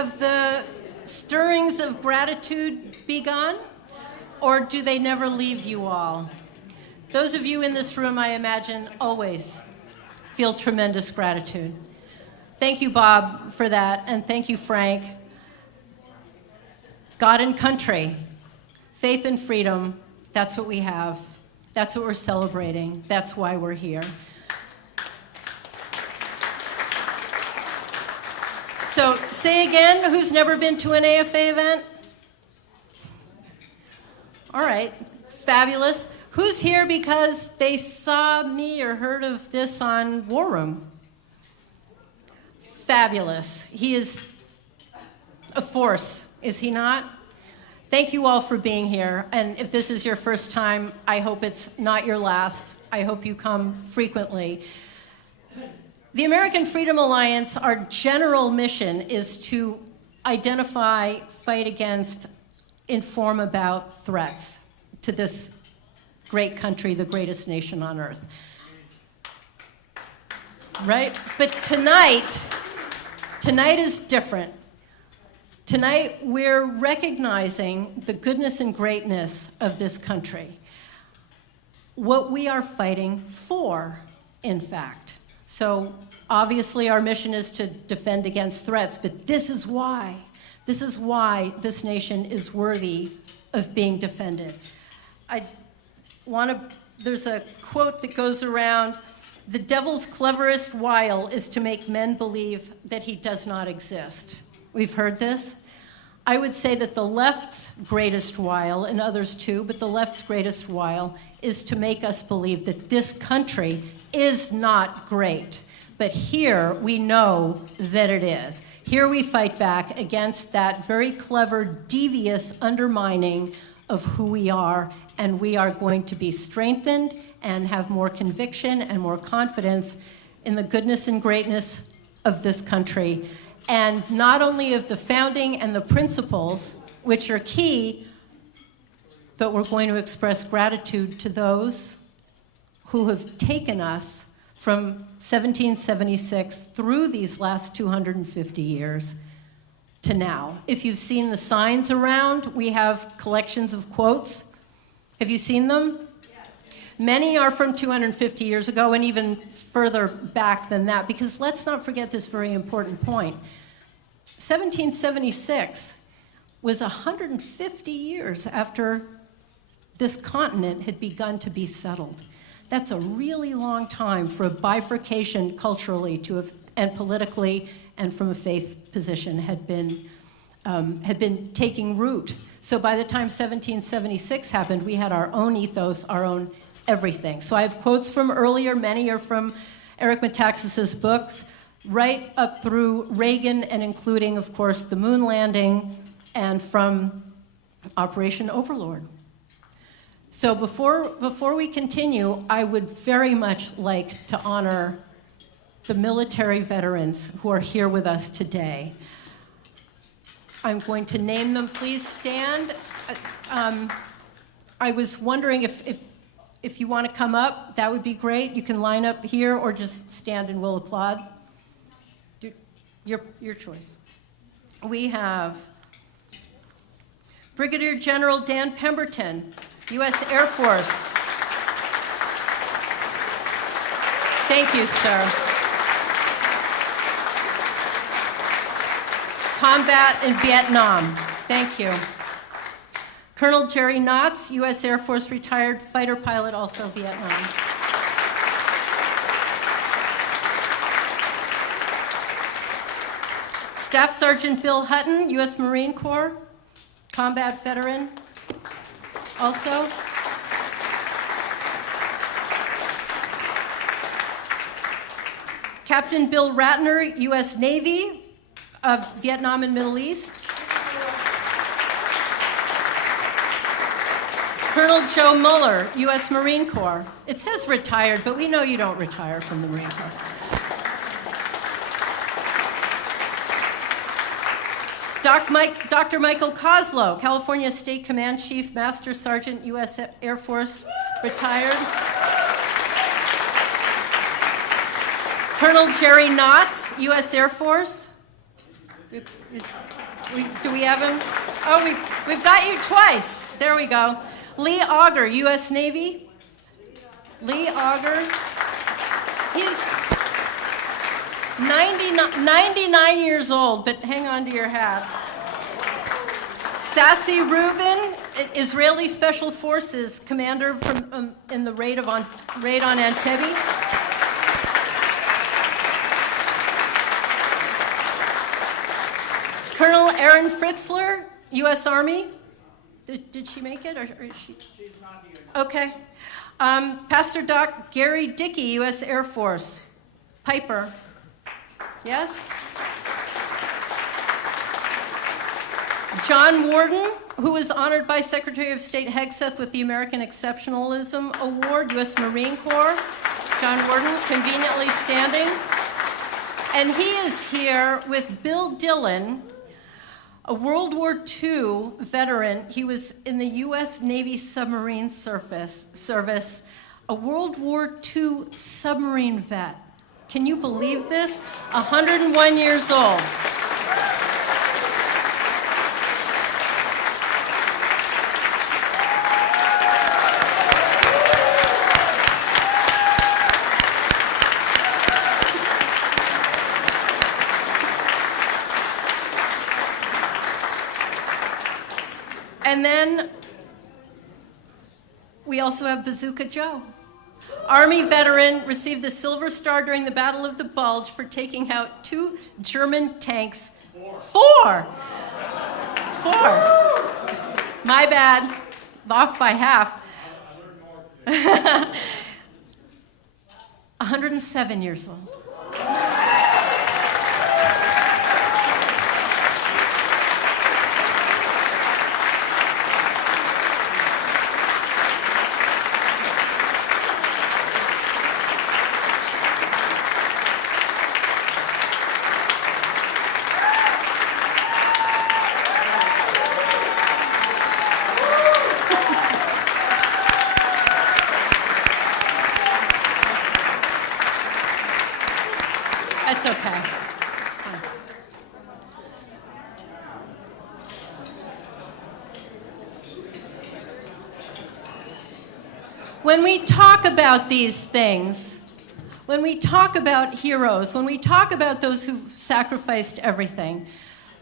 have the stirrings of gratitude begun, or do they never leave you all? Those of you in this room, I imagine, always feel tremendous gratitude. Thank you, Bob, for that, and thank you, Frank. God and country, faith and freedom, that's what we have. That's what we're celebrating. That's why we're here. So say again, who's never been to an AFA event? All right, fabulous. Who's here because they saw me or heard of this on War Room? Fabulous. He is a force, is he not? Thank you all for being here. And if this is your first time, I hope it's not your last. I hope you come frequently. The American Freedom Alliance, our general mission is to identify, fight against, inform about threats to this great country, the greatest nation on earth. Right? But tonight is different. Tonight, we're recognizing the goodness and greatness of this country. What we are fighting for, in fact. So obviously our mission is to defend against threats, but this is why this nation is worthy of being defended. There's a quote that goes around, "The devil's cleverest wile is to make men believe that he does not exist." We've heard this. I would say that the left's greatest wile, and others too, but the left's greatest wile is to make us believe that this country is not great. But here we know that it is. Here we fight back against that very clever, devious undermining of who we are, and we are going to be strengthened and have more conviction and more confidence in the goodness and greatness of this country. And not only of the founding and the principles, which are key, but we're going to express gratitude to those who have taken us from 1776 through these last 250 years to now. If you've seen the signs around, we have collections of quotes. Have you seen them? Yes. Many are from 250 years ago and even further back than that, because let's not forget this very important point. 1776 was 150 years after this continent had begun to be settled. That's a really long time for a bifurcation culturally to have, and politically and from a faith position had been taking root. So by the time 1776 happened, we had our own ethos, our own everything. So I have quotes from earlier, many are from Eric Metaxas' books, right up through Reagan and including, of course, the moon landing and from Operation Overlord. So before we continue, I would very much like to honor the military veterans who are here with us today. I'm going to name them. Please stand. I was wondering if you want to come up, that would be great. You can line up here or just stand and we'll applaud. Your choice. We have Brigadier General Dan Pemberton, U.S. Air Force. Thank you, sir. Combat in Vietnam. Thank you. Colonel Jerry Knotts, U.S. Air Force retired fighter pilot, also Vietnam. Staff Sergeant Bill Hutton, U.S. Marine Corps, combat veteran, also. Captain Bill Ratner, U.S. Navy of Vietnam and Middle East. Colonel Joe Mueller, U.S. Marine Corps. It says retired, but we know you don't retire from the Marine Corps. Dr. Michael Koslow, California State Command Chief, Master Sergeant, U.S. Air Force, retired. Colonel Jerry Knotts, U.S. Air Force. Do we have him? Oh, we've got you twice. There we go. Lee Auger, U.S. Navy. Lee Auger. He's 99 years old, but hang on to your hats. Sassi Reuven, Israeli Special Forces commander from in the raid on Entebbe. Colonel Erin Fritzler, U.S. Army. Did she make it, or is she? She's not here. Okay. Pastor Doc Gary Dickey, U.S. Air Force. Piper. Yes? John Warden, who was honored by Secretary of State Hegseth with the American Exceptionalism Award, U.S. Marine Corps. John Warden, conveniently standing. And he is here with Bill Dillon, a World War II veteran. He was in the U.S. Navy submarine service, a World War II submarine vet. Can you believe this? 101 years old. And then we also have Bazooka Joe. Army veteran, received the Silver Star during the Battle of the Bulge for taking out 2 German tanks. Four. My bad, off by half. 107 years old. That's okay. It's fine. When we talk about these things, when we talk about heroes, when we talk about those who sacrificed everything,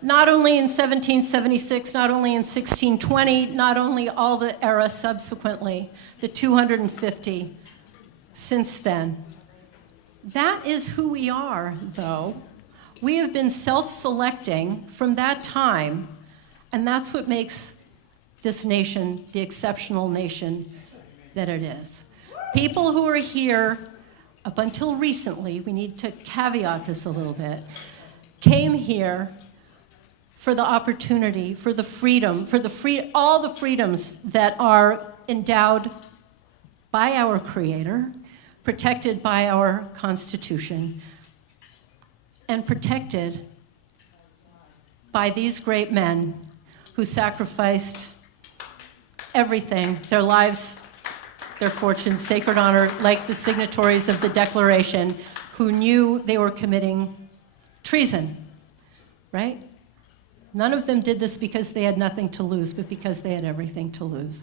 not only in 1776, not only in 1620, not only all the era subsequently, the 250 since then, that is who we are, though. We have been self-selecting from that time, and that's what makes this nation the exceptional nation that it is. People who are here up until recently, we need to caveat this a little bit, came here for the opportunity, for the freedom, all the freedoms that are endowed by our Creator, protected by our Constitution, and protected by these great men who sacrificed everything, their lives, their fortune, sacred honor, like the signatories of the Declaration, who knew they were committing treason, right? None of them did this because they had nothing to lose, but because they had everything to lose.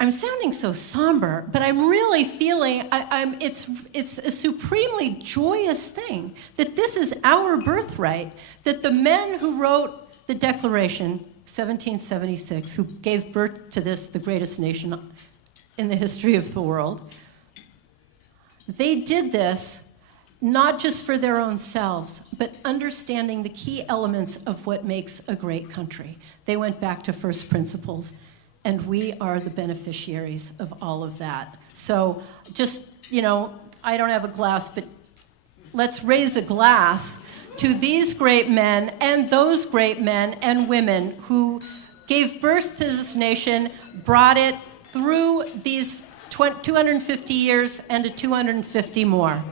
I'm sounding so somber, but I'm really feeling it's a supremely joyous thing that this is our birthright, that the men who wrote the Declaration, 1776, who gave birth to this, the greatest nation in the history of the world, they did this not just for their own selves, but understanding the key elements of what makes a great country. They went back to first principles. And we are the beneficiaries of all of that. So just, I don't have a glass, but let's raise a glass to these great men and those great men and women who gave birth to this nation, brought it through these 250 years and to 250 more.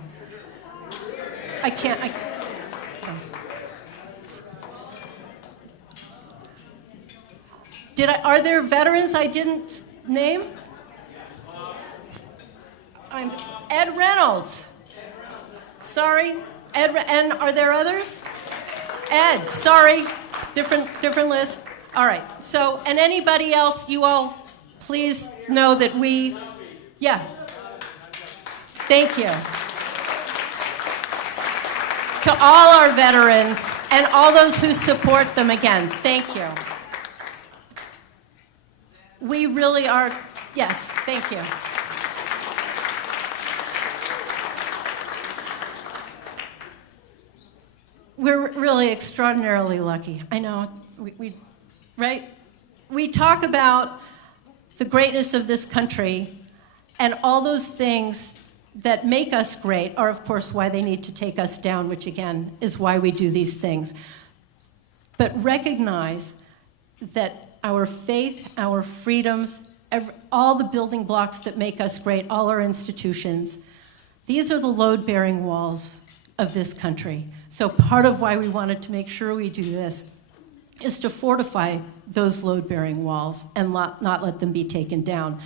Are there veterans I didn't name? I'm Ed Reynolds. Sorry, and are there others? Ed, sorry, different list. All right, so, and anybody else, you all please know that yeah. Thank you. To all our veterans and all those who support them, again, thank you. We really are, yes, thank you. We're really extraordinarily lucky. I know, right? We talk about the greatness of this country, and all those things that make us great are, of course, why they need to take us down, which, again, is why we do these things. But recognize that our faith, our freedoms, all the building blocks that make us great, all our institutions, these are the load-bearing walls of this country. So part of why we wanted to make sure we do this is to fortify those load-bearing walls and not let them be taken down.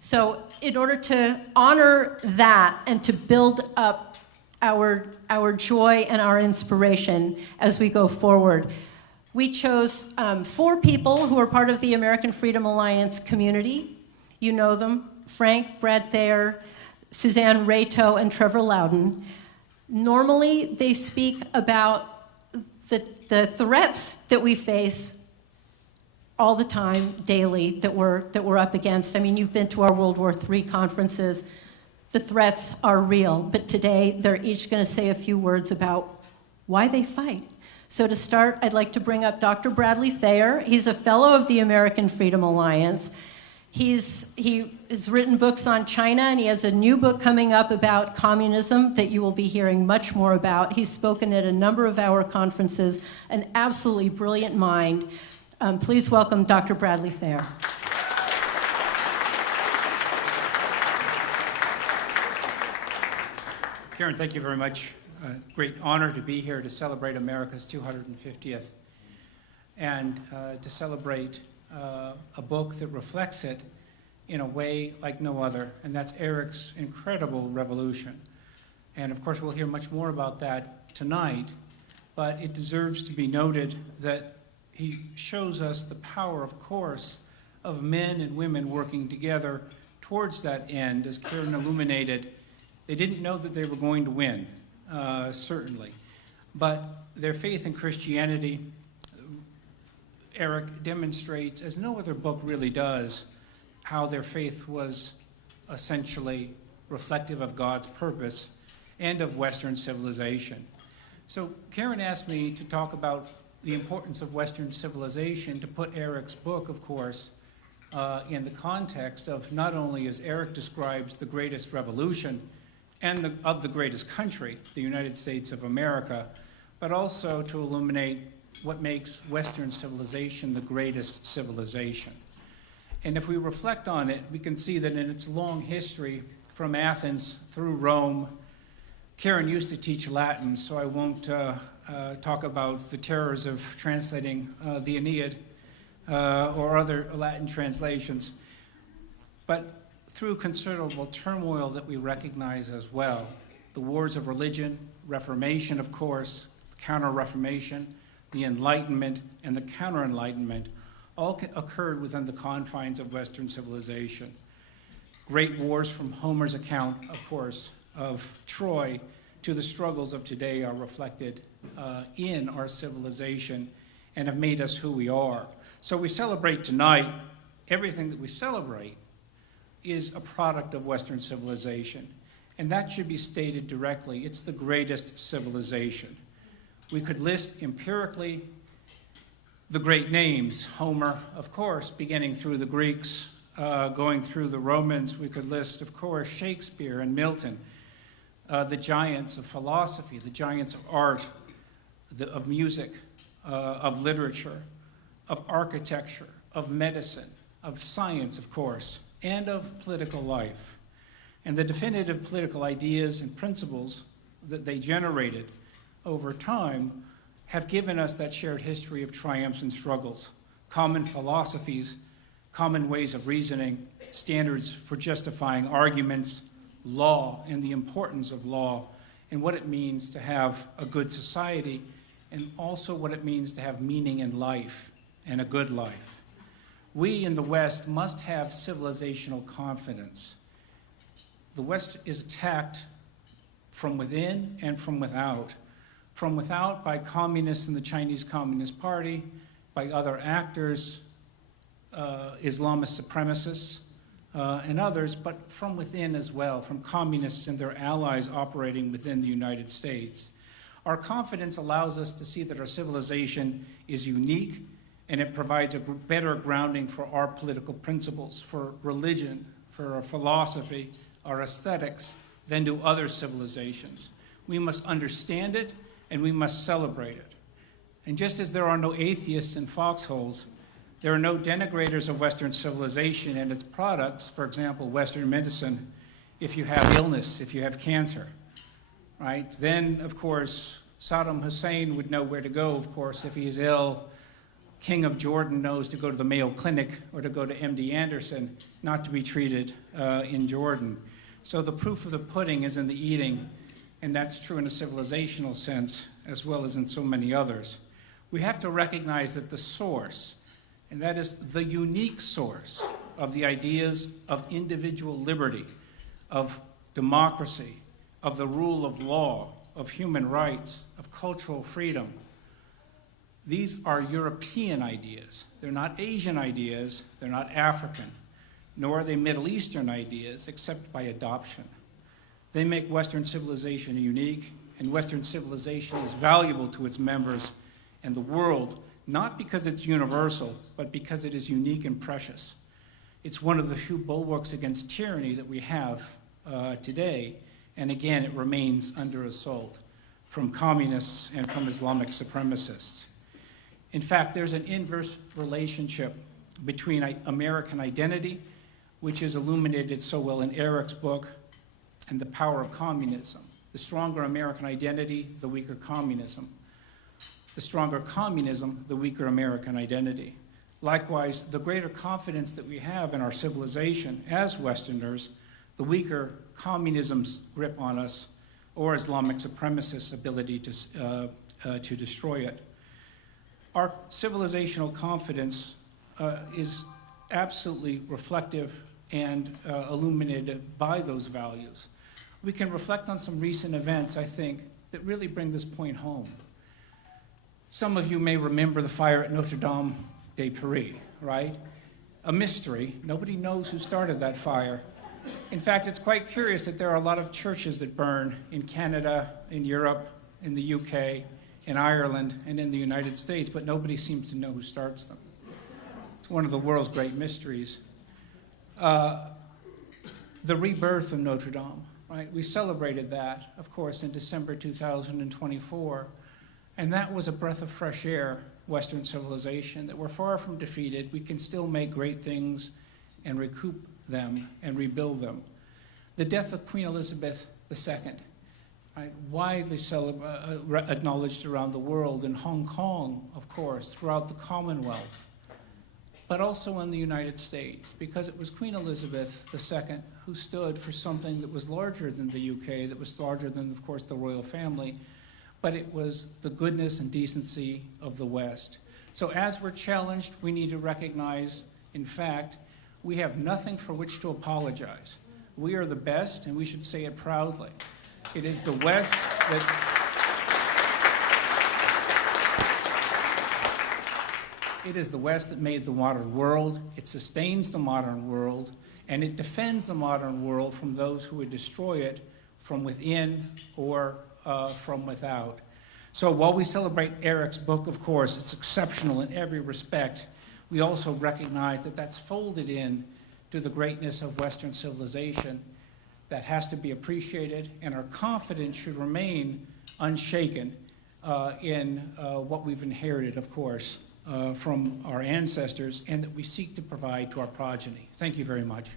So in order to honor that and to build up our joy and our inspiration as we go forward, we chose 4 people who are part of the American Freedom Alliance community. You know them, Frank, Brad Thayer, Suzanne Rayto, and Trevor Loudon. Normally, they speak about the threats that we face all the time, daily, that we're up against. I mean, you've been to our World War III conferences. The threats are real, but today they're each going to say a few words about why they fight. So to start, I'd like to bring up Dr. Bradley Thayer. He's a fellow of the American Freedom Alliance. He has written books on China, and he has a new book coming up about communism that you will be hearing much more about. He's spoken at a number of our conferences, an absolutely brilliant mind. Please welcome Dr. Bradley Thayer. Karen, thank you very much. Great honor to be here to celebrate America's 250th and to celebrate a book that reflects it in a way like no other, and that's Eric's incredible revolution. And of course, we'll hear much more about that tonight, but it deserves to be noted that he shows us the power, of course, of men and women working together towards that end. As Karen illuminated, they didn't know that they were going to win, certainly, but their faith in Christianity, Eric demonstrates, as no other book really does, how their faith was essentially reflective of God's purpose and of Western civilization. So Karen asked me to talk about the importance of Western civilization, to put Eric's book, of course, in the context of not only, as Eric describes, the greatest revolution and of the greatest country, the United States of America, but also to illuminate what makes Western civilization the greatest civilization. And if we reflect on it, we can see that in its long history, from Athens through Rome, Karen used to teach Latin, so I won't talk about the terrors of translating the Aeneid or other Latin translations. But through considerable turmoil that we recognize as well, the wars of religion, Reformation, of course, Counter-Reformation, the Enlightenment, and the Counter-Enlightenment all occurred within the confines of Western civilization. Great wars from Homer's account, of course, of Troy to the struggles of today are reflected in our civilization and have made us who we are. So we celebrate tonight. Everything that we celebrate is a product of Western civilization, and that should be stated directly. It's the greatest civilization. We could list empirically the great names. Homer, of course, beginning through the Greeks, going through the Romans. We could list, of course, Shakespeare and Milton, the giants of philosophy, the giants of art, of music, of literature, of architecture, of medicine, of science, of course, and of political life. And the definitive political ideas and principles that they generated over time have given us that shared history of triumphs and struggles, common philosophies, common ways of reasoning, standards for justifying arguments, law, and the importance of law, and what it means to have a good society, and also what it means to have meaning in life and a good life. We in the West must have civilizational confidence. The West is attacked from within and from without. From without by communists in the Chinese Communist Party, by other actors, Islamist supremacists, and others, but from within as well, from communists and their allies operating within the United States. Our confidence allows us to see that our civilization is unique, and it provides a better grounding for our political principles, for religion, for our philosophy, our aesthetics, than do other civilizations. We must understand it, and we must celebrate it. And just as there are no atheists in foxholes, there are no denigrators of Western civilization and its products, for example, Western medicine, if you have illness, if you have cancer, right? Then, of course, Saddam Hussein would know where to go, of course, if he is ill. King of Jordan knows to go to the Mayo Clinic or to go to MD Anderson, not to be treated in Jordan. So the proof of the pudding is in the eating, and that's true in a civilizational sense, as well as in so many others. We have to recognize that the source, and that is the unique source of the ideas of individual liberty, of democracy, of the rule of law, of human rights, of cultural freedom. These are European ideas. They're not Asian ideas, they're not African, nor are they Middle Eastern ideas, except by adoption. They make Western civilization unique, and Western civilization is valuable to its members and the world, not because it's universal, but because it is unique and precious. It's one of the few bulwarks against tyranny that we have today, and again, it remains under assault from communists and from Islamic supremacists. In fact, there's an inverse relationship between American identity, which is illuminated so well in Eric's book, and the power of communism. The stronger American identity, the weaker communism. The stronger communism, the weaker American identity. Likewise, the greater confidence that we have in our civilization as Westerners, the weaker communism's grip on us, or Islamic supremacists' ability to destroy it. Our civilizational confidence is absolutely reflective and illuminated by those values. We can reflect on some recent events, I think, that really bring this point home. Some of you may remember the fire at Notre Dame de Paris, right? A mystery. Nobody knows who started that fire. In fact, it's quite curious that there are a lot of churches that burn in Canada, in Europe, in the UK, in Ireland, and in the United States, but nobody seems to know who starts them. It's one of the world's great mysteries. The rebirth of Notre Dame, right? We celebrated that, of course, in December 2024, and that was a breath of fresh air, Western civilization, that we're far from defeated. We can still make great things and recoup them and rebuild them. The death of Queen Elizabeth II, right, widely acknowledged around the world, in Hong Kong, of course, throughout the Commonwealth, but also in the United States, because it was Queen Elizabeth II who stood for something that was larger than the UK, that was larger than, of course, the royal family, but it was the goodness and decency of the West. So as we're challenged, we need to recognize, in fact, we have nothing for which to apologize. We are the best, and we should say it proudly. It is the West that made the modern world. It sustains the modern world, and it defends the modern world from those who would destroy it from within or from without. So while we celebrate Eric's book, of course, it's exceptional in every respect, we also recognize that that's folded in to the greatness of Western civilization that has to be appreciated, and our confidence should remain unshaken in what we've inherited, of course, from our ancestors, and that we seek to provide to our progeny. Thank you very much.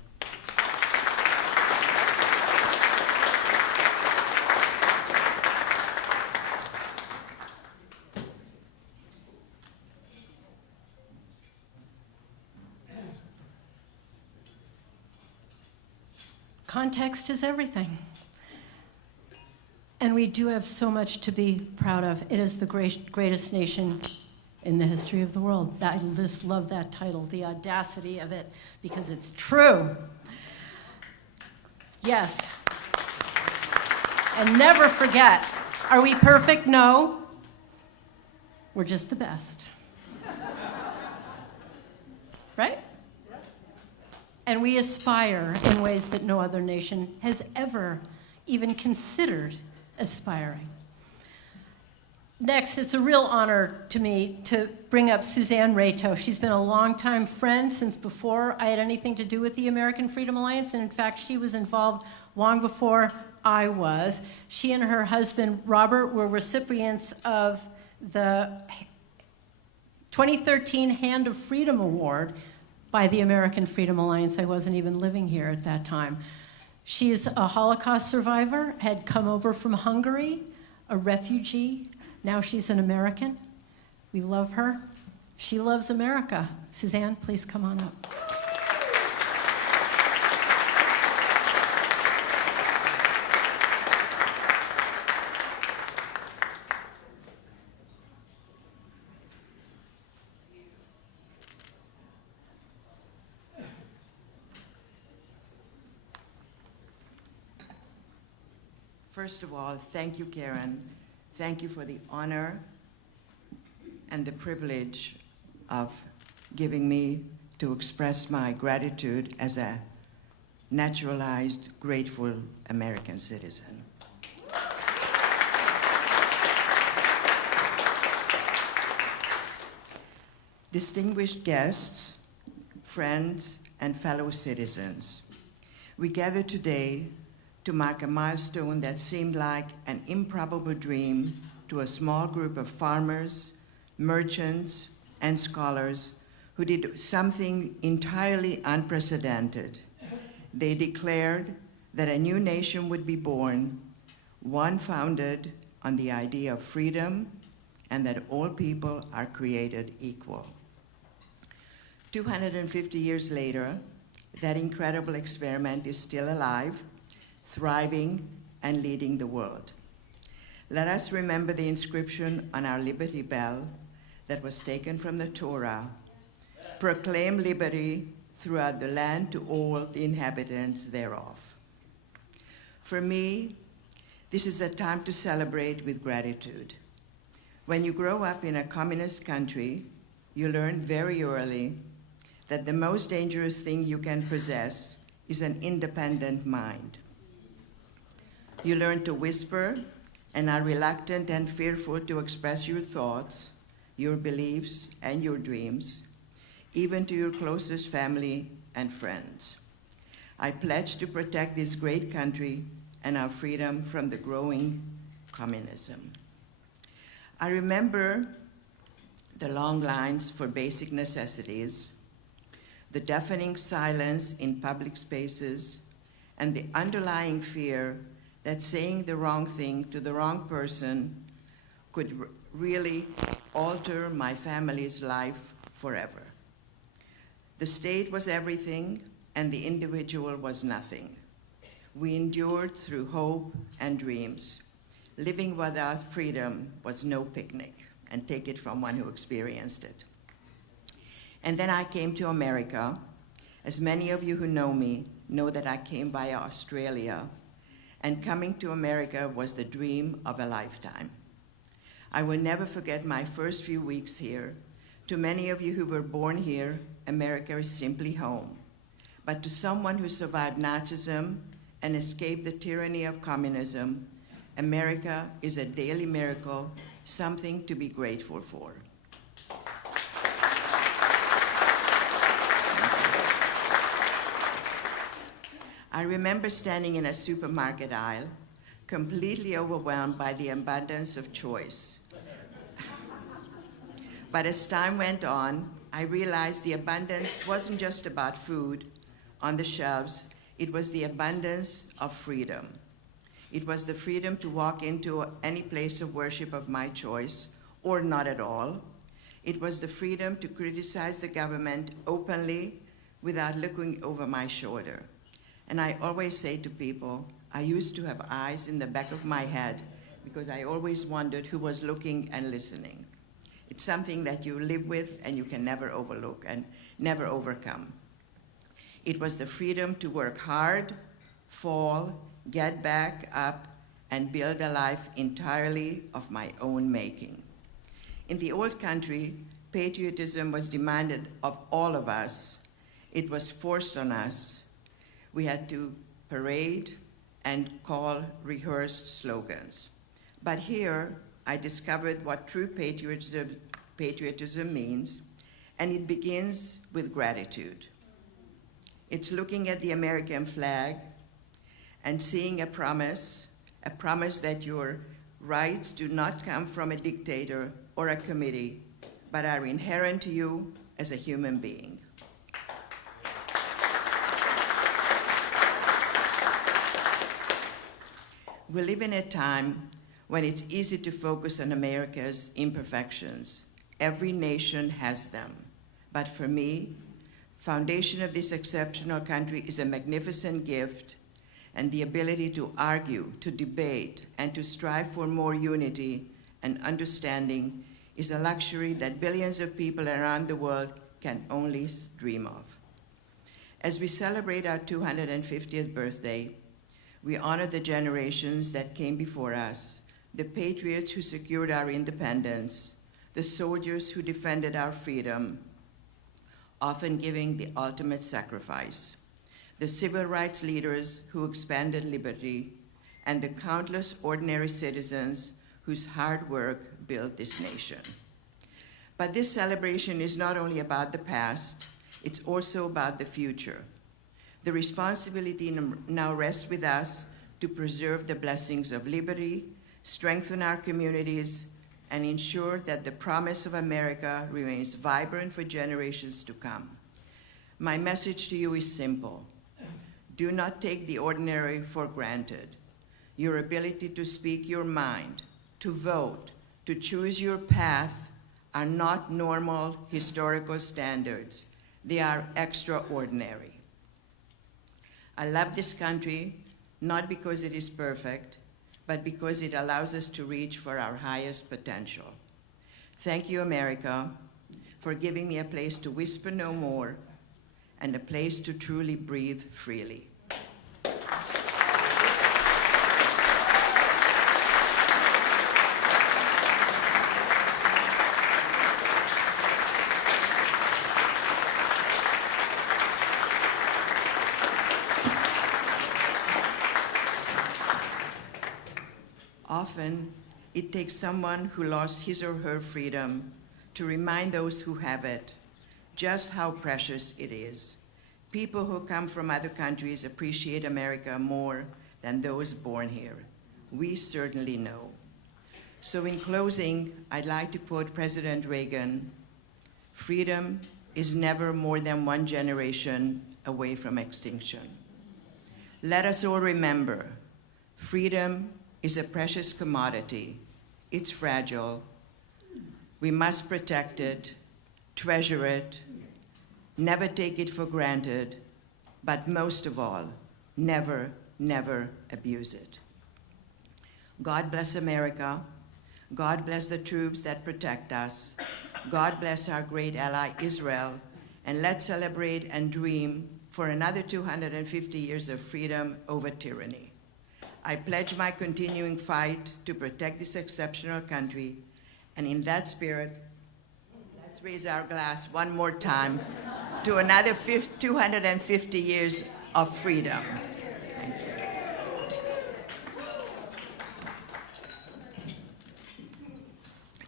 Context is everything. And we do have so much to be proud of. It is the greatest nation in the history of the world. I just love that title, the audacity of it, because it's true. Yes. And never forget, are we perfect? No. We're just the best. Right? And we aspire in ways that no other nation has ever even considered aspiring. Next, it's a real honor to me to bring up Suzanne Rato. She's been a longtime friend since before I had anything to do with the American Freedom Alliance, and in fact, she was involved long before I was. She and her husband, Robert, were recipients of the 2013 Hand of Freedom Award by the American Freedom Alliance. I wasn't even living here at that time. She's a Holocaust survivor, had come over from Hungary, a refugee. Now she's an American. We love her. She loves America. Suzanne, please come on up. First of all, thank you, Karen. Thank you for the honor and the privilege of giving me to express my gratitude as a naturalized, grateful American citizen. Distinguished guests, friends, and fellow citizens, we gather today to mark a milestone that seemed like an improbable dream to a small group of farmers, merchants, and scholars who did something entirely unprecedented. They declared that a new nation would be born, one founded on the idea of freedom and that all people are created equal. 250 years later, that incredible experiment is still alive, thriving, and leading the world. Let us remember the inscription on our Liberty Bell that was taken from the Torah: proclaim liberty throughout the land to all the inhabitants thereof. For me, this is a time to celebrate with gratitude. When you grow up in a communist country, you learn very early that the most dangerous thing you can possess is an independent mind. You learn to whisper and are reluctant and fearful to express your thoughts, your beliefs, and your dreams, even to your closest family and friends. I pledge to protect this great country and our freedom from the growing communism. I remember the long lines for basic necessities, the deafening silence in public spaces, and the underlying fear that saying the wrong thing to the wrong person could really alter my family's life forever. The state was everything, and the individual was nothing. We endured through hope and dreams. Living without freedom was no picnic, and take it from one who experienced it. And then I came to America. As many of you who know me know that I came via Australia, and coming to America was the dream of a lifetime. I will never forget my first few weeks here. To many of you who were born here, America is simply home. But to someone who survived Nazism and escaped the tyranny of communism, America is a daily miracle, something to be grateful for. I remember standing in a supermarket aisle, completely overwhelmed by the abundance of choice. But as time went on, I realized the abundance wasn't just about food on the shelves, it was the abundance of freedom. It was the freedom to walk into any place of worship of my choice, or not at all. It was the freedom to criticize the government openly without looking over my shoulder. And I always say to people, I used to have eyes in the back of my head because I always wondered who was looking and listening. It's something that you live with and you can never overlook and never overcome. It was the freedom to work hard, fall, get back up, and build a life entirely of my own making. In the old country, patriotism was demanded of all of us. It was forced on us. We had to parade and call rehearsed slogans. But here, I discovered what true patriotism means, and it begins with gratitude. It's looking at the American flag and seeing a promise that your rights do not come from a dictator or a committee, but are inherent to you as a human being. We live in a time when it's easy to focus on America's imperfections. Every nation has them. But for me, foundation of this exceptional country is a magnificent gift, and the ability to argue, to debate, and to strive for more unity and understanding is a luxury that billions of people around the world can only dream of. As we celebrate our 250th birthday, we honor the generations that came before us, the patriots who secured our independence, the soldiers who defended our freedom, often giving the ultimate sacrifice, the civil rights leaders who expanded liberty, and the countless ordinary citizens whose hard work built this nation. But this celebration is not only about the past, it's also about the future. The responsibility now rests with us to preserve the blessings of liberty, strengthen our communities, and ensure that the promise of America remains vibrant for generations to come. My message to you is simple. Do not take the ordinary for granted. Your ability to speak your mind, to vote, to choose your path are not normal historical standards. They are extraordinary. I love this country, not because it is perfect, but because it allows us to reach for our highest potential. Thank you, America, for giving me a place to whisper no more and a place to truly breathe freely. Often, it takes someone who lost his or her freedom to remind those who have it just how precious it is. People who come from other countries appreciate America more than those born here. We certainly know. So in closing, I'd like to quote President Reagan, "Freedom is never more than one generation away from extinction." Let us all remember, freedom is a precious commodity. It's fragile. We must protect it, treasure it, never take it for granted, but most of all, never, never abuse it. God bless America. God bless the troops that protect us. God bless our great ally, Israel. And let's celebrate and dream for another 250 years of freedom over tyranny. I pledge my continuing fight to protect this exceptional country, and in that spirit, let's raise our glass one more time to another 250 years of freedom.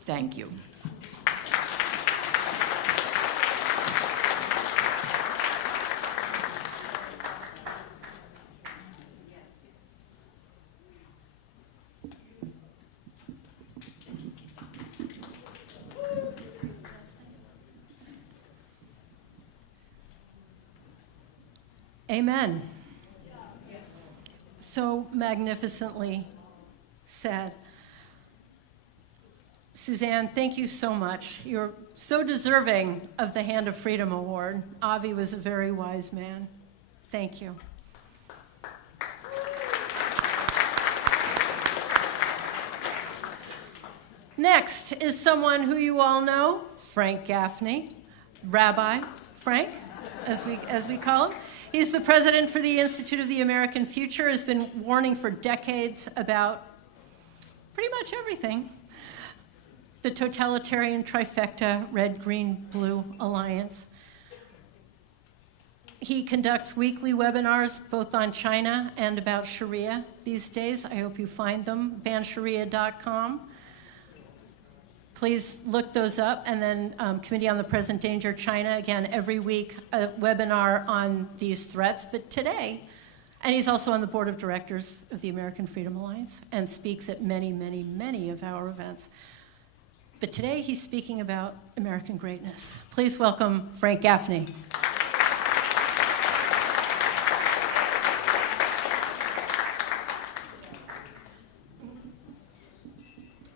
Thank you. Thank you. Amen. So magnificently said. Suzanne, thank you so much. You're so deserving of the Hand of Freedom Award. Avi was a very wise man. Thank you. Next is someone who you all know, Frank Gaffney, Rabbi Frank, as we call him. He's the president for the Institute of the American Future, has been warning for decades about pretty much everything. The totalitarian trifecta, red, green, blue alliance. He conducts weekly webinars both on China and about Sharia these days. I hope you find them, bansharia.com. Please look those up. And then Committee on the Present Danger China, again, every week, a webinar on these threats. But today, and he's also on the board of directors of the American Freedom Alliance and speaks at many, many, many of our events. But today, he's speaking about American greatness. Please welcome Frank Gaffney.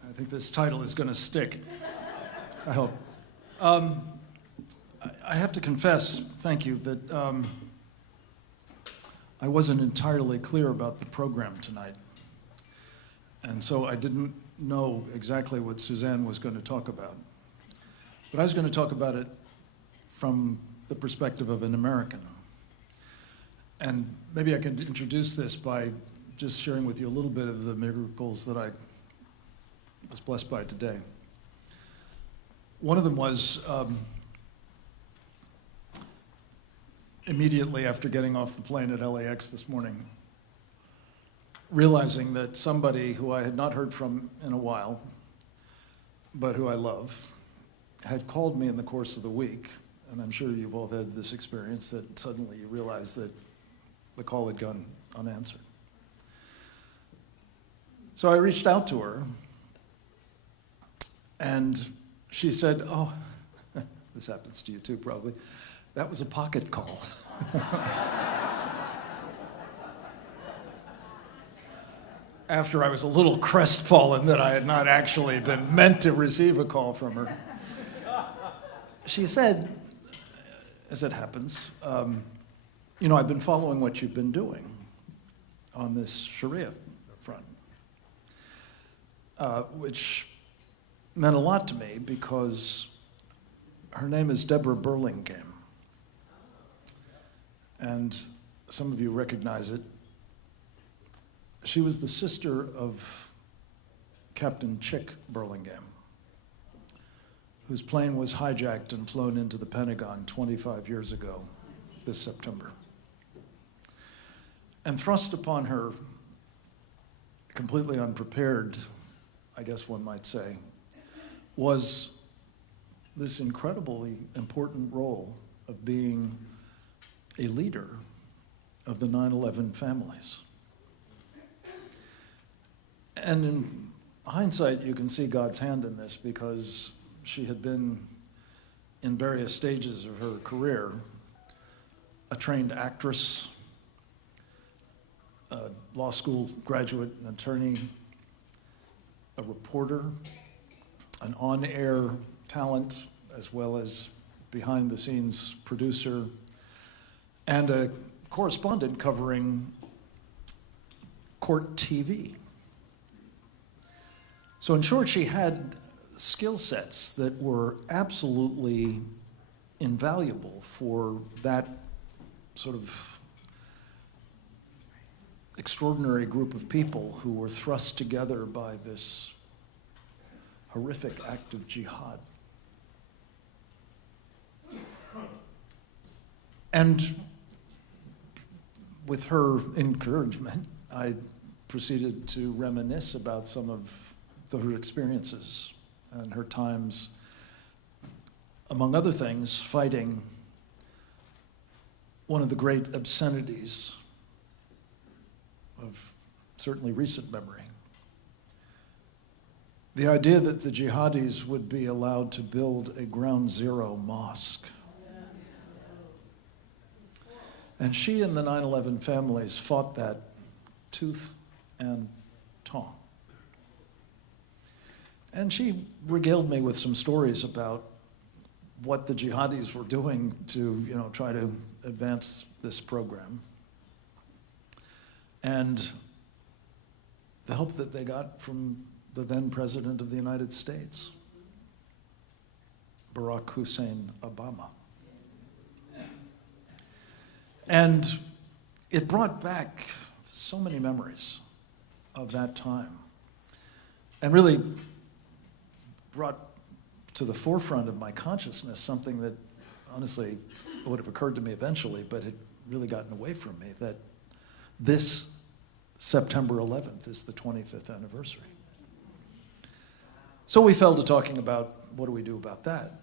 I think this title is going to stick, I hope. I have to confess, thank you, that I wasn't entirely clear about the program tonight. And so I didn't know exactly what Suzanne was going to talk about. But I was going to talk about it from the perspective of an American. And maybe I could introduce this by just sharing with you a little bit of the miracles that I was blessed by today. One of them was immediately after getting off the plane at LAX this morning, realizing that somebody who I had not heard from in a while, but who I love, had called me in the course of the week. And I'm sure you've all had this experience that suddenly you realize that the call had gone unanswered. So I reached out to her, and she said, oh, this happens to you too probably, that was a pocket call. After I was a little crestfallen that I had not actually been meant to receive a call from her. She said, as it happens, you know, I've been following what you've been doing on this Sharia front, which meant a lot to me because her name is Deborah Burlingame. And some of you recognize it. She was the sister of Captain Chick Burlingame, whose plane was hijacked and flown into the Pentagon 25 years ago this September. And thrust upon her, completely unprepared, I guess one might say, was this incredibly important role of being a leader of the 9/11 families. And in hindsight, you can see God's hand in this because she had been, in various stages of her career, a trained actress, a law school graduate, an attorney, a reporter, an on-air talent, as well as behind-the-scenes producer, and a correspondent covering court TV. So in short, she had skill sets that were absolutely invaluable for that sort of extraordinary group of people who were thrust together by this horrific act of jihad. And with her encouragement, I proceeded to reminisce about some of her experiences and her times, among other things, fighting one of the great obscenities of certainly recent memory. The idea that the jihadis would be allowed to build a ground zero mosque. And she and the 9/11 families fought that tooth and tong. And she regaled me with some stories about what the jihadis were doing to, try to advance this program. And the help that they got from the then President of the United States, Barack Hussein Obama. And it brought back so many memories of that time, and really brought to the forefront of my consciousness something that honestly would have occurred to me eventually, but had really gotten away from me, that this September 11th is the 25th anniversary. So we fell to talking about what do we do about that.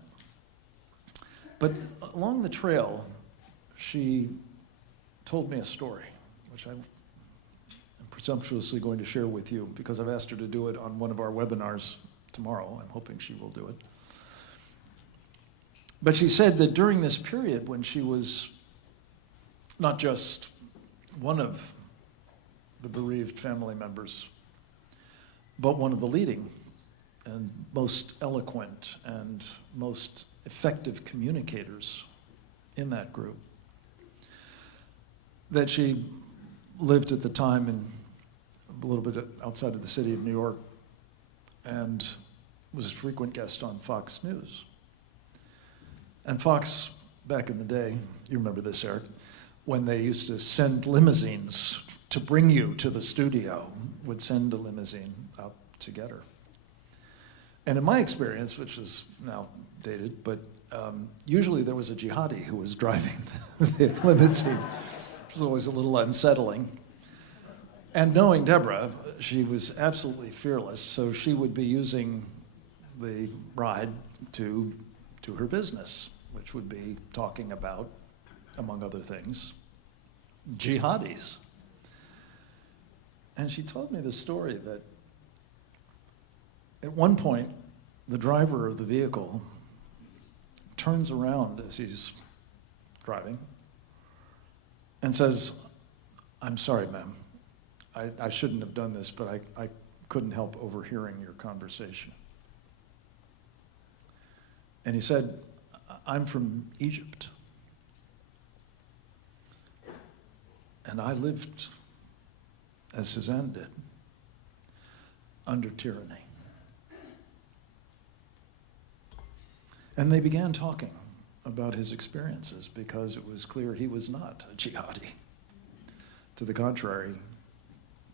But along the trail, she told me a story, which I'm presumptuously going to share with you because I've asked her to do it on one of our webinars tomorrow. I'm hoping she will do it. But she said that during this period when she was not just one of the bereaved family members, but one of the leading and most eloquent and most effective communicators in that group, that she lived at the time in a little bit outside of the city of New York and was a frequent guest on Fox News. And Fox, back in the day, you remember this, Eric, when they used to send limousines to bring you to the studio, would send a limousine out to get her. And in my experience, which is now dated, but usually there was a jihadi who was driving the limousine, which was always a little unsettling. And knowing Deborah, she was absolutely fearless, so she would be using the ride to her business, which would be talking about, among other things, jihadis. And she told me the story that at one point, the driver of the vehicle turns around as he's driving and says, "I'm sorry, ma'am. I shouldn't have done this, but I couldn't help overhearing your conversation." And he said, "I'm from Egypt. And I lived, as Suzanne did, under tyranny." And they began talking about his experiences because it was clear he was not a jihadi. To the contrary,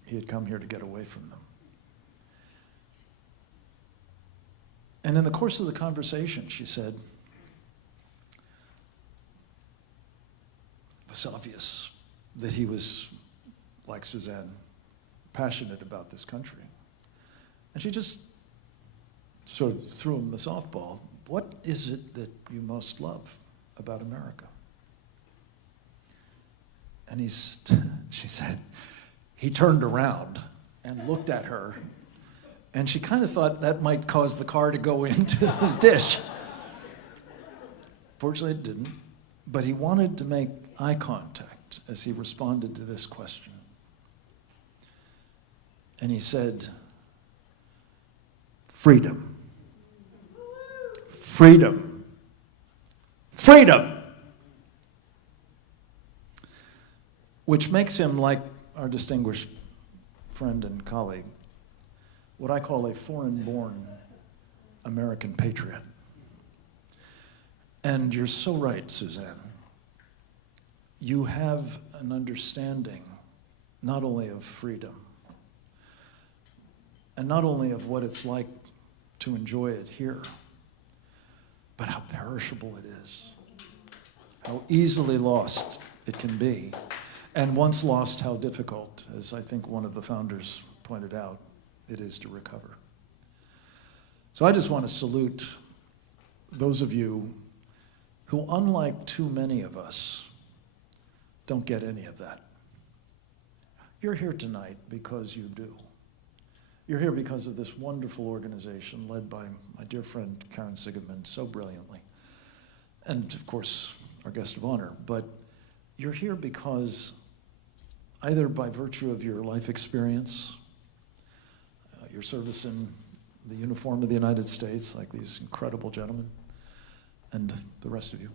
he had come here to get away from them. And in the course of the conversation, she said, it was obvious that he was, like Suzanne, passionate about this country. And she just sort of threw him the softball. What is it that you most love about America? And she said, he turned around and looked at her, and she kind of thought that might cause the car to go into the ditch. Fortunately, it didn't, but he wanted to make eye contact as he responded to this question. And he said, "Freedom. Freedom. Freedom!" Which makes him, like our distinguished friend and colleague, what I call a foreign-born American patriot. And you're so right, Suzanne. You have an understanding not only of freedom, and not only of what it's like to enjoy it here, but how perishable it is, how easily lost it can be, and once lost, how difficult, as I think one of the founders pointed out, it is to recover. So I just want to salute those of you who, unlike too many of us, don't get any of that. You're here tonight because you do. You're here because of this wonderful organization led by my dear friend Karen Sigeman so brilliantly, and of course our guest of honor. But you're here because either by virtue of your life experience, your service in the uniform of the United States, like these incredible gentlemen, and the rest of you,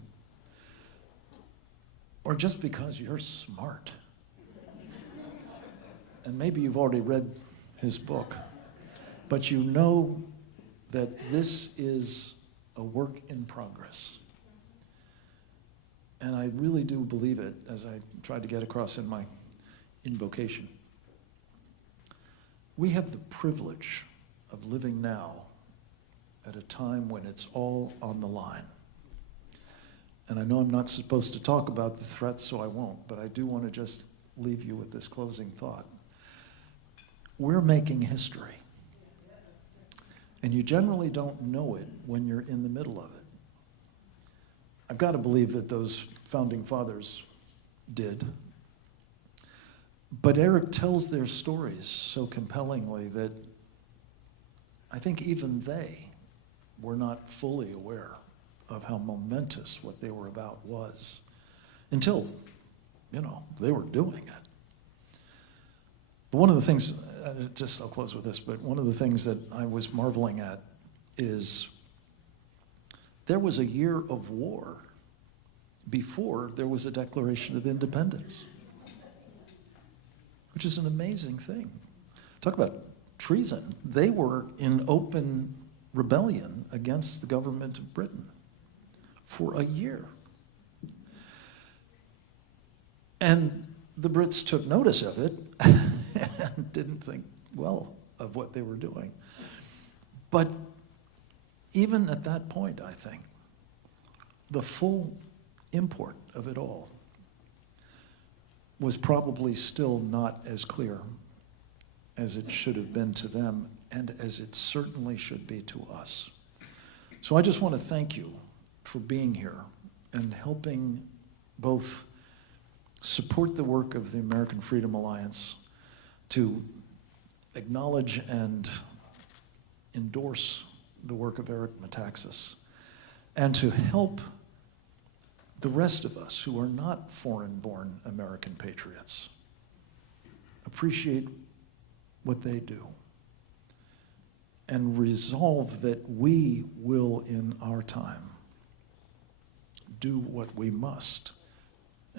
or just because you're smart. And maybe you've already read his book, but you know that this is a work in progress. And I really do believe it, as I tried to get across in my invocation. We have the privilege of living now at a time when it's all on the line. And I know I'm not supposed to talk about the threats, so I won't, but I do want to just leave you with this closing thought. We're making history. And you generally don't know it when you're in the middle of it. I've got to believe that those founding fathers did. But Eric tells their stories so compellingly that I think even they were not fully aware of how momentous what they were about was until, they were doing it. But one of the things, I'll close with this, but one of the things that I was marveling at is there was a year of war before there was a Declaration of Independence, which is an amazing thing. Talk about treason. They were in open rebellion against the government of Britain for a year. And the Brits took notice of it and didn't think well of what they were doing. But even at that point, I think, the full import of it all was probably still not as clear as it should have been to them and as it certainly should be to us. So I just want to thank you for being here and helping both support the work of the American Freedom Alliance, to acknowledge and endorse the work of Eric Metaxas, and to help the rest of us who are not foreign-born American patriots appreciate what they do and resolve that we will, in our time, do what we must,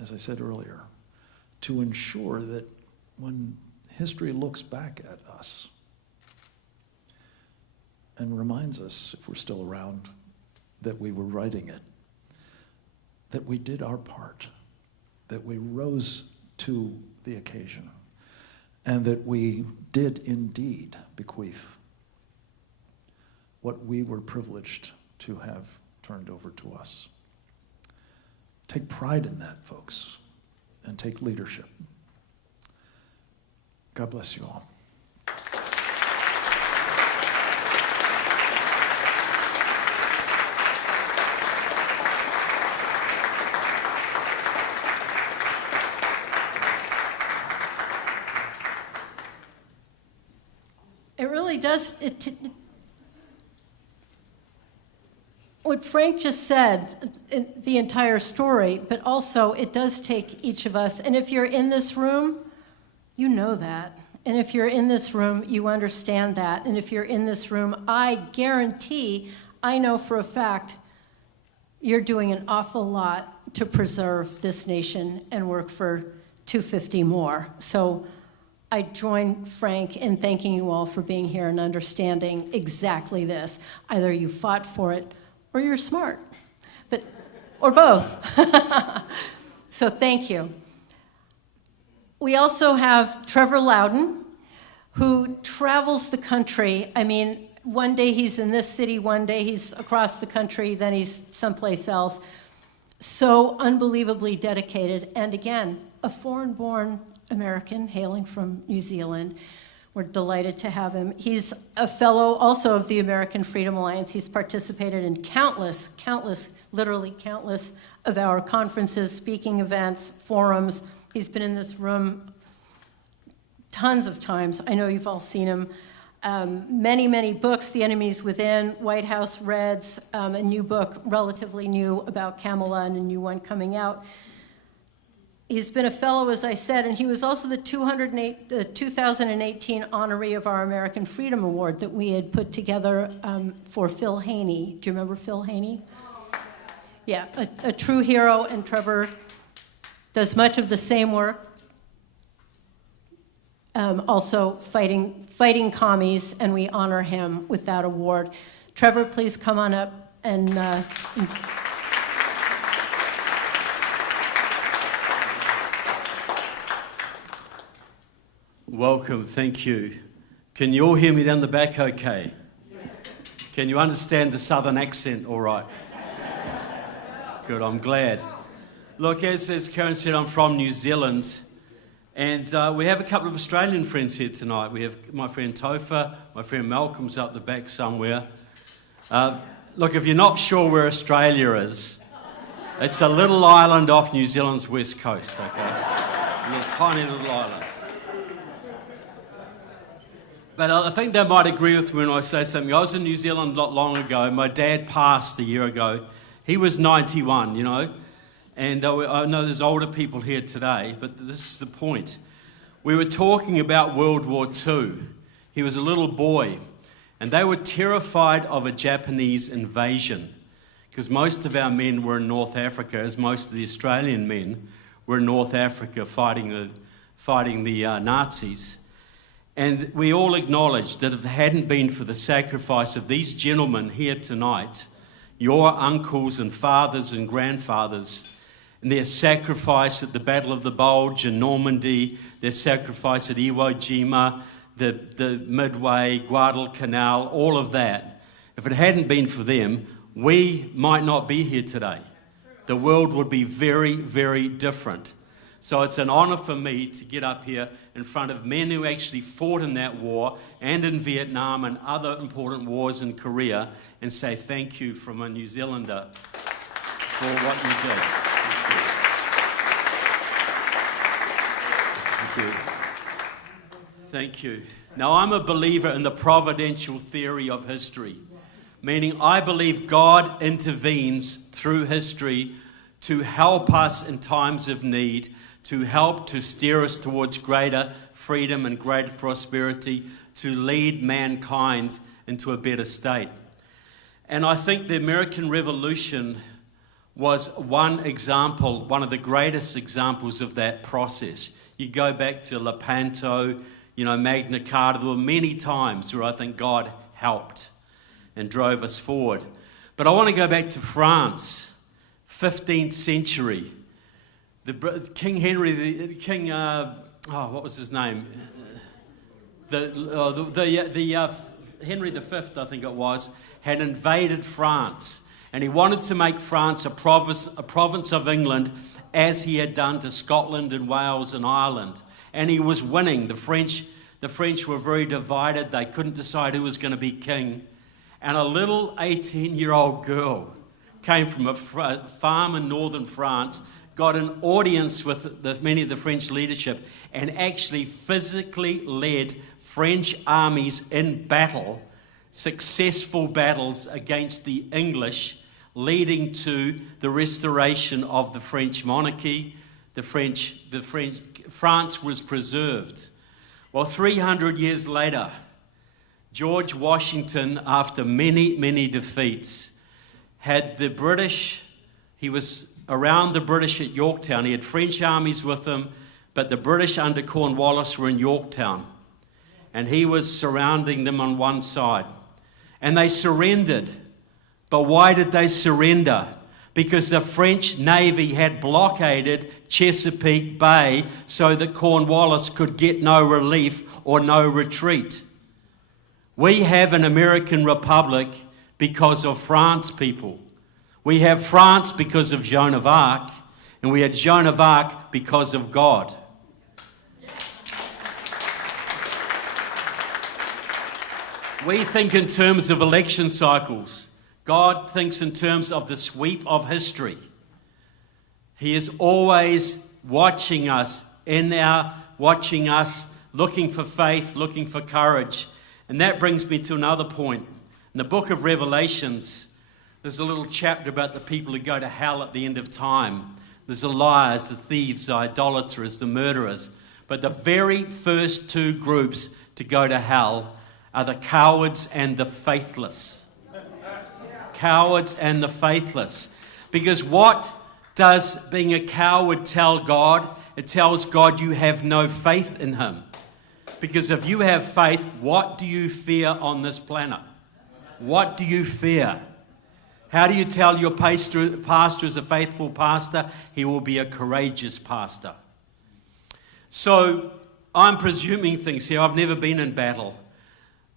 as I said earlier, to ensure that when history looks back at us and reminds us, if we're still around, that we were writing it, that we did our part, that we rose to the occasion, and that we did indeed bequeath what we were privileged to have turned over to us. Take pride in that, folks, and take leadership. God bless you all. It really does. What Frank just said, the entire story, but also it does take each of us. And if you're in this room, you know that. And if you're in this room, you understand that. And if you're in this room, I guarantee, I know for a fact, you're doing an awful lot to preserve this nation and work for 250 more. So I join Frank in thanking you all for being here and understanding exactly this. Either you fought for it or you're smart, or both. So thank you. We also have Trevor Loudon, who travels the country. I mean, one day he's in this city, one day he's across the country, then he's someplace else. So unbelievably dedicated. And again, a foreign-born American hailing from New Zealand. We're delighted to have him. He's a fellow also of the American Freedom Alliance. He's participated in countless, literally countless of our conferences, speaking events, forums. He's been in this room tons of times. I know you've all seen him. Many, many books, The Enemies Within, White House Reds, a new book, relatively new, about Kamala, and a new one coming out. He's been a fellow, as I said, and he was also the 2018 honoree of our American Freedom Award that we had put together for Phil Haney. Do you remember Phil Haney? Yeah, a true hero, and Trevor does much of the same work. also fighting commies, and we honor him with that award. Trevor, please come on up and welcome, thank you. Can you all hear me down the back okay? Can you understand the southern accent all right? Good, I'm glad. Look, as Karen said, I'm from New Zealand, and we have a couple of Australian friends here tonight. We have my friend Topher, my friend Malcolm's up the back somewhere. Look, if you're not sure where Australia is, it's a little island off New Zealand's west coast, okay? A little tiny little island. But I think they might agree with me when I say something. I was in New Zealand not long ago. My dad passed a year ago. He was 91, you know. And I know there's older people here today, but this is the point. We were talking about World War II. He was a little boy, and they were terrified of a Japanese invasion because most of our men were in North Africa, as most of the Australian men were in North Africa fighting the Nazis. And we all acknowledged that if it hadn't been for the sacrifice of these gentlemen here tonight, your uncles and fathers and grandfathers, and their sacrifice at the Battle of the Bulge in Normandy, their sacrifice at Iwo Jima, the Midway, Guadalcanal, all of that, if it hadn't been for them, we might not be here today. The world would be very, very different. So it's an honour for me to get up here in front of men who actually fought in that war and in Vietnam and other important wars in Korea and say thank you from a New Zealander for what you did. Thank you. Thank you. Now, I'm a believer in the providential theory of history, meaning I believe God intervenes through history to help us in times of need, to help to steer us towards greater freedom and greater prosperity, to lead mankind into a better state. And I think the American Revolution was one example, one of the greatest examples of that process. You go back to Lepanto, you know, Magna Carta. There were many times where I think God helped and drove us forward. But I want to go back to France, 15th century. King Henry, what was his name? Henry V, I think it was, had invaded France, and he wanted to make France a province of England, as he had done to Scotland and Wales and Ireland. And he was winning. The French were very divided. They couldn't decide who was going to be king. And a little 18-year-old girl came from a farm in northern France, got an audience with many of the French leadership, and actually physically led French armies in battle, successful battles against the English, leading to the restoration of the French monarchy. France was preserved. Well, 300 years later, George Washington, after many, many defeats, had the British, he was around the British at Yorktown. He had French armies with him, but the British under Cornwallis were in Yorktown. And he was surrounding them on one side. And they surrendered. But why did they surrender? Because the French Navy had blockaded Chesapeake Bay so that Cornwallis could get no relief or no retreat. We have an American Republic because of France, people. We have France because of Joan of Arc, and we had Joan of Arc because of God. We think in terms of election cycles. God thinks in terms of the sweep of history. He is always watching us, looking for faith, looking for courage. And that brings me to another point. In the book of Revelations, there's a little chapter about the people who go to hell at the end of time. There's the liars, the thieves, the idolaters, the murderers. But the very first two groups to go to hell are the cowards and the faithless. Cowards and the faithless. Because what does being a coward tell God? It tells God you have no faith in him. Because if you have faith, what do you fear on this planet? What do you fear? How do you tell your pastor is a faithful pastor? He will be a courageous pastor. So I'm presuming things here. I've never been in battle.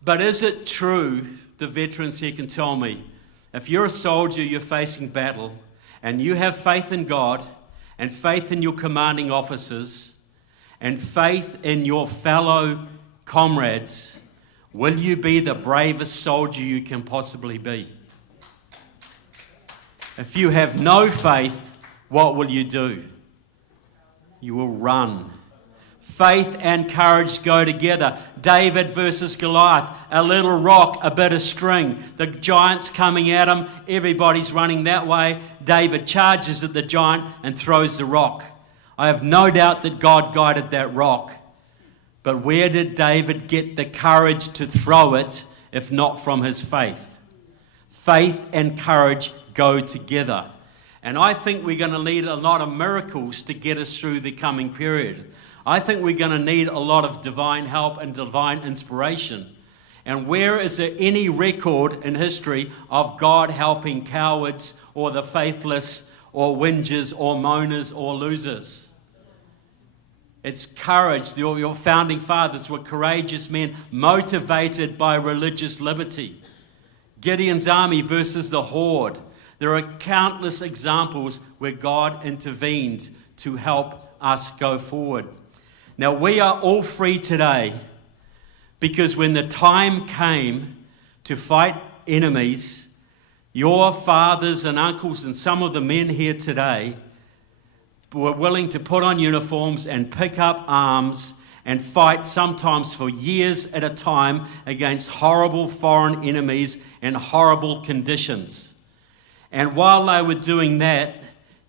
But is it true, the veterans here can tell me, if you're a soldier, you're facing battle, and you have faith in God, and faith in your commanding officers, and faith in your fellow comrades, will you be the bravest soldier you can possibly be? If you have no faith, what will you do? You will run. Faith and courage go together. David versus Goliath, a little rock, a bit of string. The giant's coming at him, everybody's running that way. David charges at the giant and throws the rock. I have no doubt that God guided that rock. But where did David get the courage to throw it, if not from his faith? Faith and courage go together. And I think we're going to need a lot of miracles to get us through the coming period. I think we're going to need a lot of divine help and divine inspiration. And where is there any record in history of God helping cowards or the faithless or whingers or moaners or losers? It's courage. Your founding fathers were courageous men motivated by religious liberty. Gideon's army versus the horde. There are countless examples where God intervened to help us go forward. Now, we are all free today because when the time came to fight enemies, your fathers and uncles and some of the men here today were willing to put on uniforms and pick up arms and fight sometimes for years at a time against horrible foreign enemies and horrible conditions. And while they were doing that,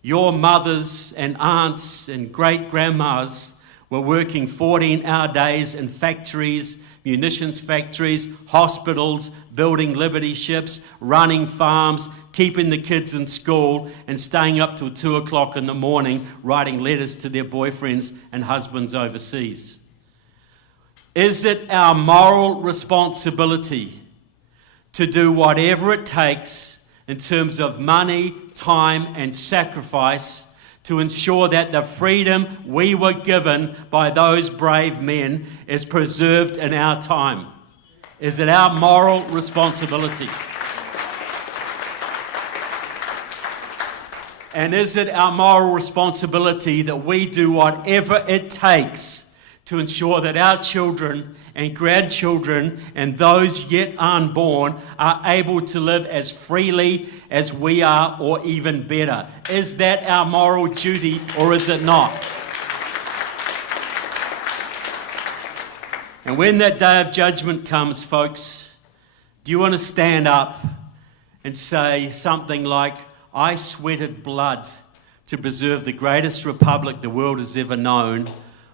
your mothers and aunts and great-grandmas were working 14-hour days in factories, munitions factories, hospitals, building Liberty ships, running farms, keeping the kids in school, and staying up till 2 o'clock in the morning writing letters to their boyfriends and husbands overseas. Is it our moral responsibility to do whatever it takes in terms of money, time, and sacrifice to ensure that the freedom we were given by those brave men is preserved in our time? Is it our moral responsibility? And is it our moral responsibility that we do whatever it takes to ensure that our children and grandchildren and those yet unborn are able to live as freely as we are, or even better? Is that our moral duty, or is it not? And when that day of judgment comes, folks, do you want to stand up and say something like, I sweated blood to preserve the greatest republic the world has ever known?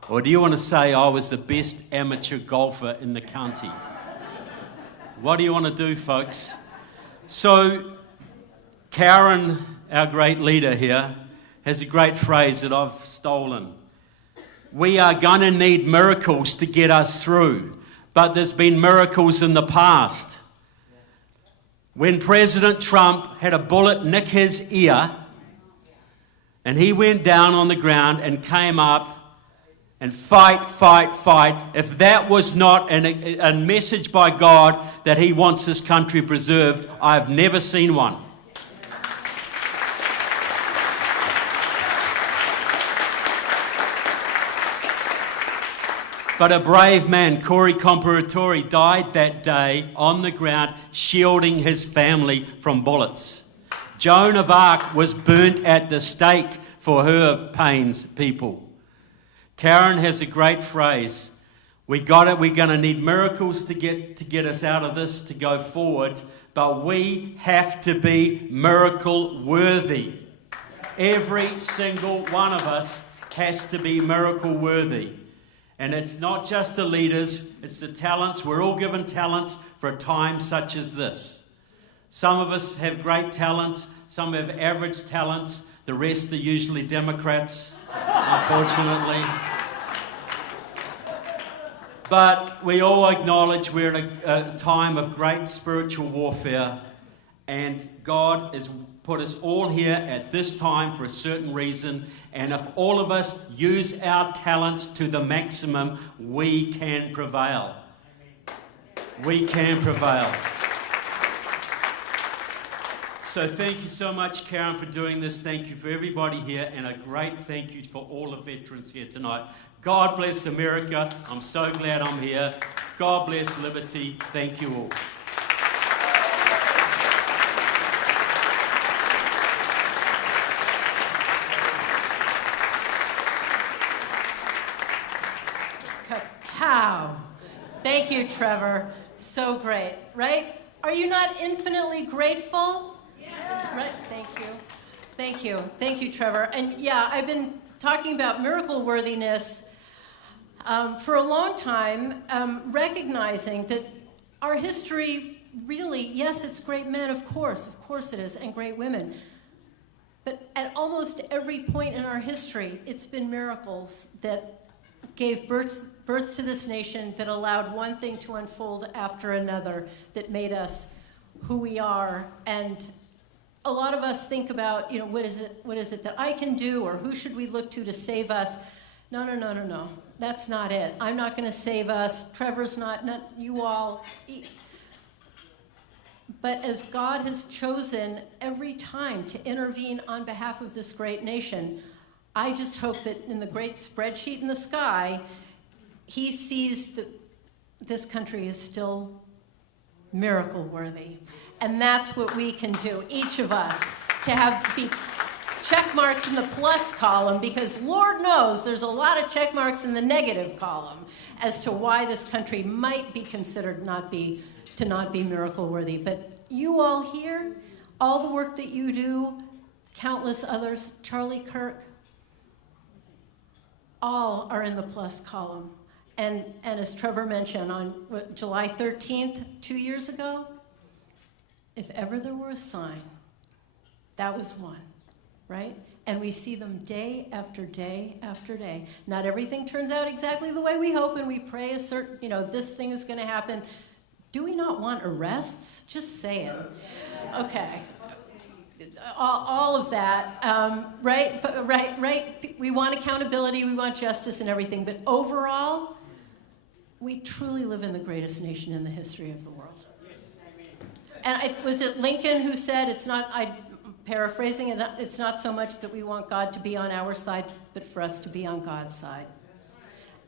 Or do you want to say I was the best amateur golfer in the county? What do you want to do, folks? So Karen, our great leader here, has a great phrase that I've stolen. We are going to need miracles to get us through, but there's been miracles in the past. When President Trump had a bullet nick his ear, and he went down on the ground and came up and fight. If that was not a message by God that he wants this country preserved, I've never seen one. But a brave man, Corey Comparatori, died that day on the ground, shielding his family from bullets. Joan of Arc was burnt at the stake for her pains, people. Karen has a great phrase. We're going to need miracles to get us out of this, to go forward, but we have to be miracle worthy. Every single one of us has to be miracle worthy. And it's not just the leaders, it's the talents. We're all given talents for a time such as this. Some of us have great talents, some have average talents, the rest are usually Democrats, unfortunately. But we all acknowledge we're in a time of great spiritual warfare, and God has put us all here at this time for a certain reason, and if all of us use our talents to the maximum, we can prevail. We can prevail. So thank you so much, Karen, for doing this. Thank you for everybody here, and a great thank you for all the veterans here tonight. God bless America. I'm so glad I'm here. God bless liberty. Thank you all. Kapow! Thank you, Trevor. So great, right? Are you not infinitely grateful? Yeah. Right? Thank you. Thank you. Thank you, Trevor. And yeah, I've been talking about miracle worthiness for a long time, recognizing that our history really, yes, it's great men, of course it is, and great women. But at almost every point in our history, it's been miracles that gave birth to this nation, that allowed one thing to unfold after another, that made us who we are. And a lot of us think about, what is it that I can do, or who should we look to save us? No. That's not it. I'm not going to save us. Trevor's not you all. But as God has chosen every time to intervene on behalf of this great nation, I just hope that in the great spreadsheet in the sky, he sees that this country is still miracle worthy. And that's what we can do, each of us, to be check marks in the plus column, because Lord knows there's a lot of check marks in the negative column as to why this country might be considered not be miracle worthy. But you all here, all the work that you do, countless others, Charlie Kirk, all are in the plus column. And as Trevor mentioned, on July 13th, 2 years ago, if ever there were a sign, that was one, right? And we see them day after day after day. Not everything turns out exactly the way we hope, and we pray a certain, this thing is going to happen. Do we not want arrests? Just say it. Okay. All of that, right? Right. We want accountability, we want justice and everything, but overall, we truly live in the greatest nation in the history of the world. And was it Lincoln who said, I'm paraphrasing it, it's not so much that we want God to be on our side, but for us to be on God's side.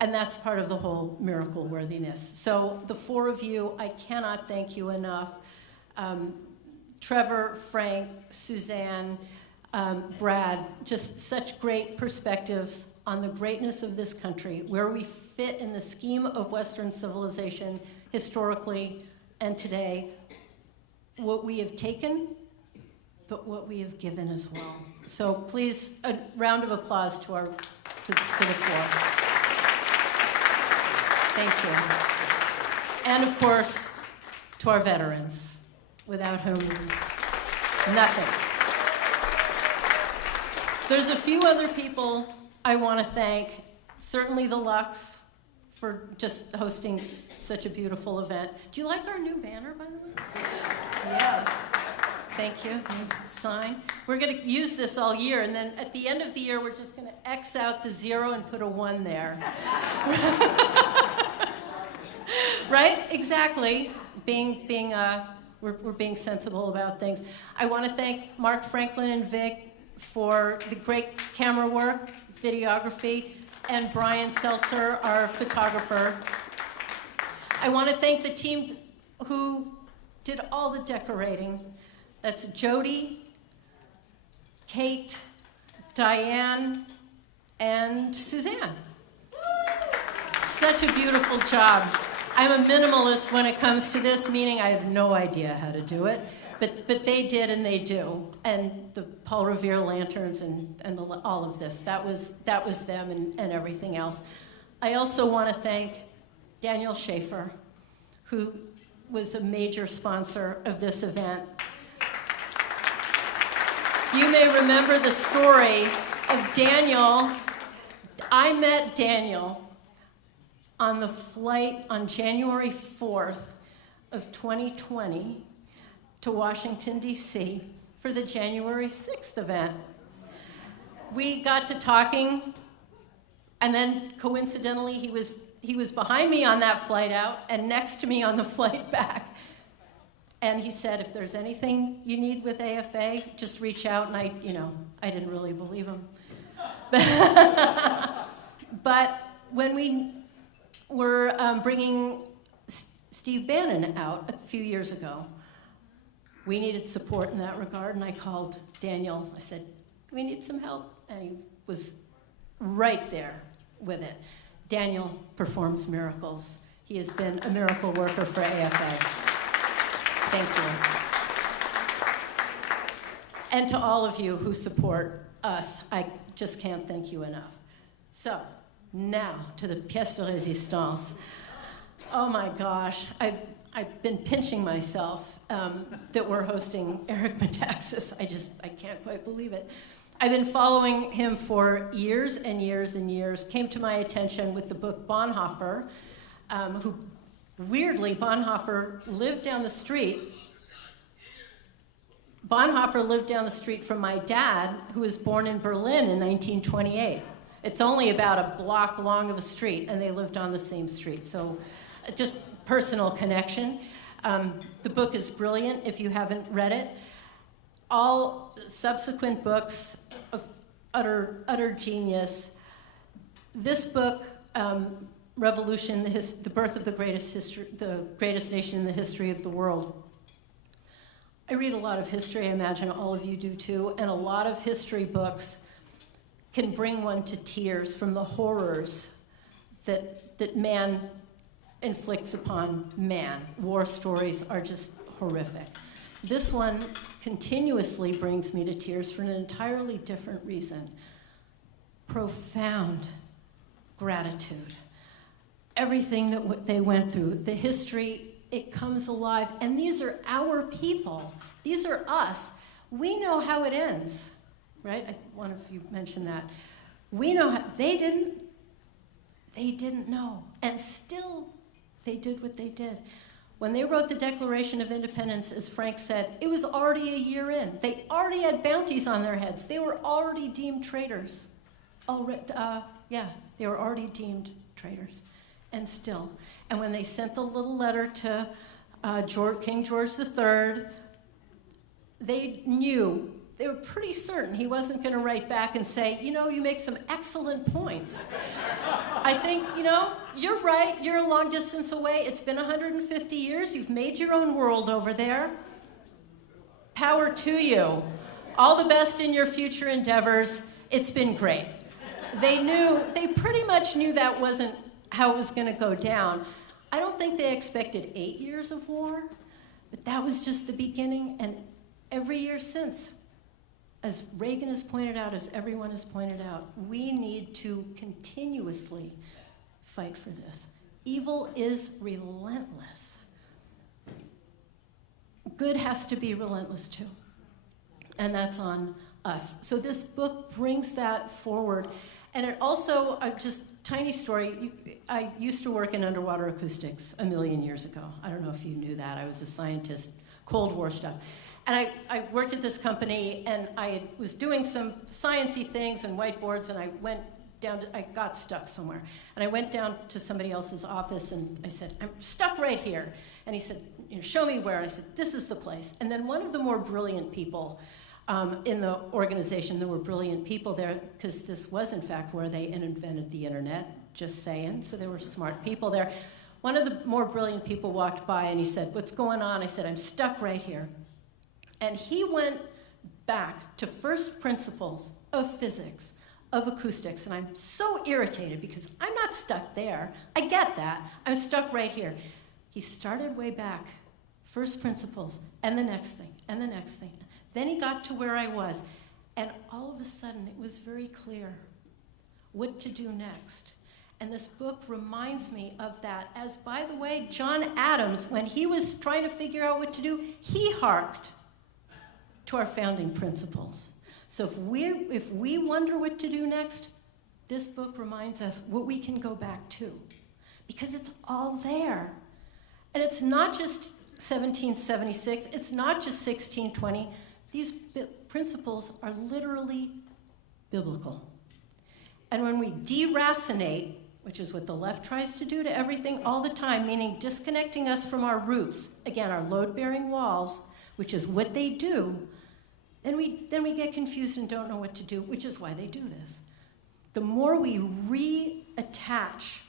And that's part of the whole miracle worthiness. So the four of you, I cannot thank you enough. Trevor, Frank, Suzanne, Brad, just such great perspectives on the greatness of this country, where we fit in the scheme of Western civilization historically and today, what we have taken, but what we have given as well. So please, a round of applause to the four. Thank you. And of course, to our veterans, without whom nothing. There's a few other people I want to thank. Certainly the Lux for just hosting such a beautiful event. Do you like our new banner, by the way? Yeah. Thank you. Sign. We're going to use this all year, and then at the end of the year, we're just going to X out the 0 and put a 1 there. Right? Exactly. We're being sensible about things. I want to thank Mark Franklin and Vic for the great camera work, videography, and Brian Seltzer, our photographer. I want to thank the team who did all the decorating. That's Jody, Kate, Diane, and Suzanne. Such a beautiful job. I'm a minimalist when it comes to this, meaning I have no idea how to do it, but they did and they do. And the Paul Revere lanterns and all of this, that was them and everything else. I also want to thank Daniel Schaefer, who was a major sponsor of this event. You may remember the story of Daniel. I met Daniel on the flight on January 4th of 2020 to Washington, D.C. for the January 6th event. We got to talking, and then coincidentally, he was behind me on that flight out and next to me on the flight back. And he said, if there's anything you need with AFA, just reach out. And I didn't really believe him. But when we were bringing Steve Bannon out a few years ago, we needed support in that regard. And I called Daniel. I said, we need some help. And he was right there with it. Daniel performs miracles. He has been a miracle worker for AFA. Thank you. And to all of you who support us, I just can't thank you enough. So, now to the pièce de résistance. Oh my gosh, I've been pinching myself that we're hosting Eric Metaxas. I can't quite believe it. I've been following him for years and years and years. Came to my attention with the book Bonhoeffer, who weirdly, Bonhoeffer lived down the street. Bonhoeffer lived down the street from my dad, who was born in Berlin in 1928. It's only about a block long of a street, and they lived on the same street. So just personal connection. The book is brilliant if you haven't read it. All subsequent books of utter genius. This book, Revolution, the birth of the greatest nation in the history of the world. I read a lot of history, I imagine all of you do too, and a lot of history books can bring one to tears from the horrors that man inflicts upon man. War stories are just horrific. This one continuously brings me to tears for an entirely different reason. Profound gratitude. Everything that they went through, the history, it comes alive. And these are our people. These are us. We know how it ends, right? One of you mentioned that. We know how, they didn't know. And still, they did what they did. When they wrote the Declaration of Independence, as Frank said, it was already a year in. They already had bounties on their heads. They were already deemed traitors. They were already deemed traitors. And still. And when they sent the little letter to King George III, they knew, they were pretty certain he wasn't going to write back and say, you make some excellent points. I think, you're right, you're a long distance away. It's been 150 years. You've made your own world over there. Power to you. All the best in your future endeavors. It's been great. They pretty much knew that wasn't how it was going to go down. I don't think they expected 8 years of war, but that was just the beginning, and every year since, as Reagan has pointed out, as everyone has pointed out, we need to continuously fight for this. Evil is relentless. Good has to be relentless too, and that's on us. So this book brings that forward, and it also, just tiny story, I used to work in underwater acoustics a million years ago. I don't know if you knew that. I was a scientist, Cold War stuff. And I worked at this company, and I was doing some sciencey things and whiteboards, and I got stuck somewhere. And I went down to somebody else's office, and I said, I'm stuck right here. And he said, show me where. And I said, this is the place. And then one of the more brilliant people in the organization, there were brilliant people there, because this was, in fact, where they invented the internet, just saying. So there were smart people there. One of the more brilliant people walked by, and he said, what's going on? I said, I'm stuck right here. And he went back to first principles of physics, of acoustics, and I'm so irritated because I'm not stuck there. I get that. I'm stuck right here. He started way back, first principles, and the next thing, and the next thing. Then he got to where I was, and all of a sudden it was very clear what to do next. And this book reminds me of that, as, by the way, John Adams, when he was trying to figure out what to do, he harked to our founding principles. So if we wonder what to do next, this book reminds us what we can go back to. because it's all there. And it's not just 1776, it's not just 1620. These principles are literally biblical. And when we deracinate, which is what the left tries to do to everything all the time, meaning disconnecting us from our roots, again, our load-bearing walls, which is what they do, then we get confused and don't know what to do, which is why they do this. The more we reattach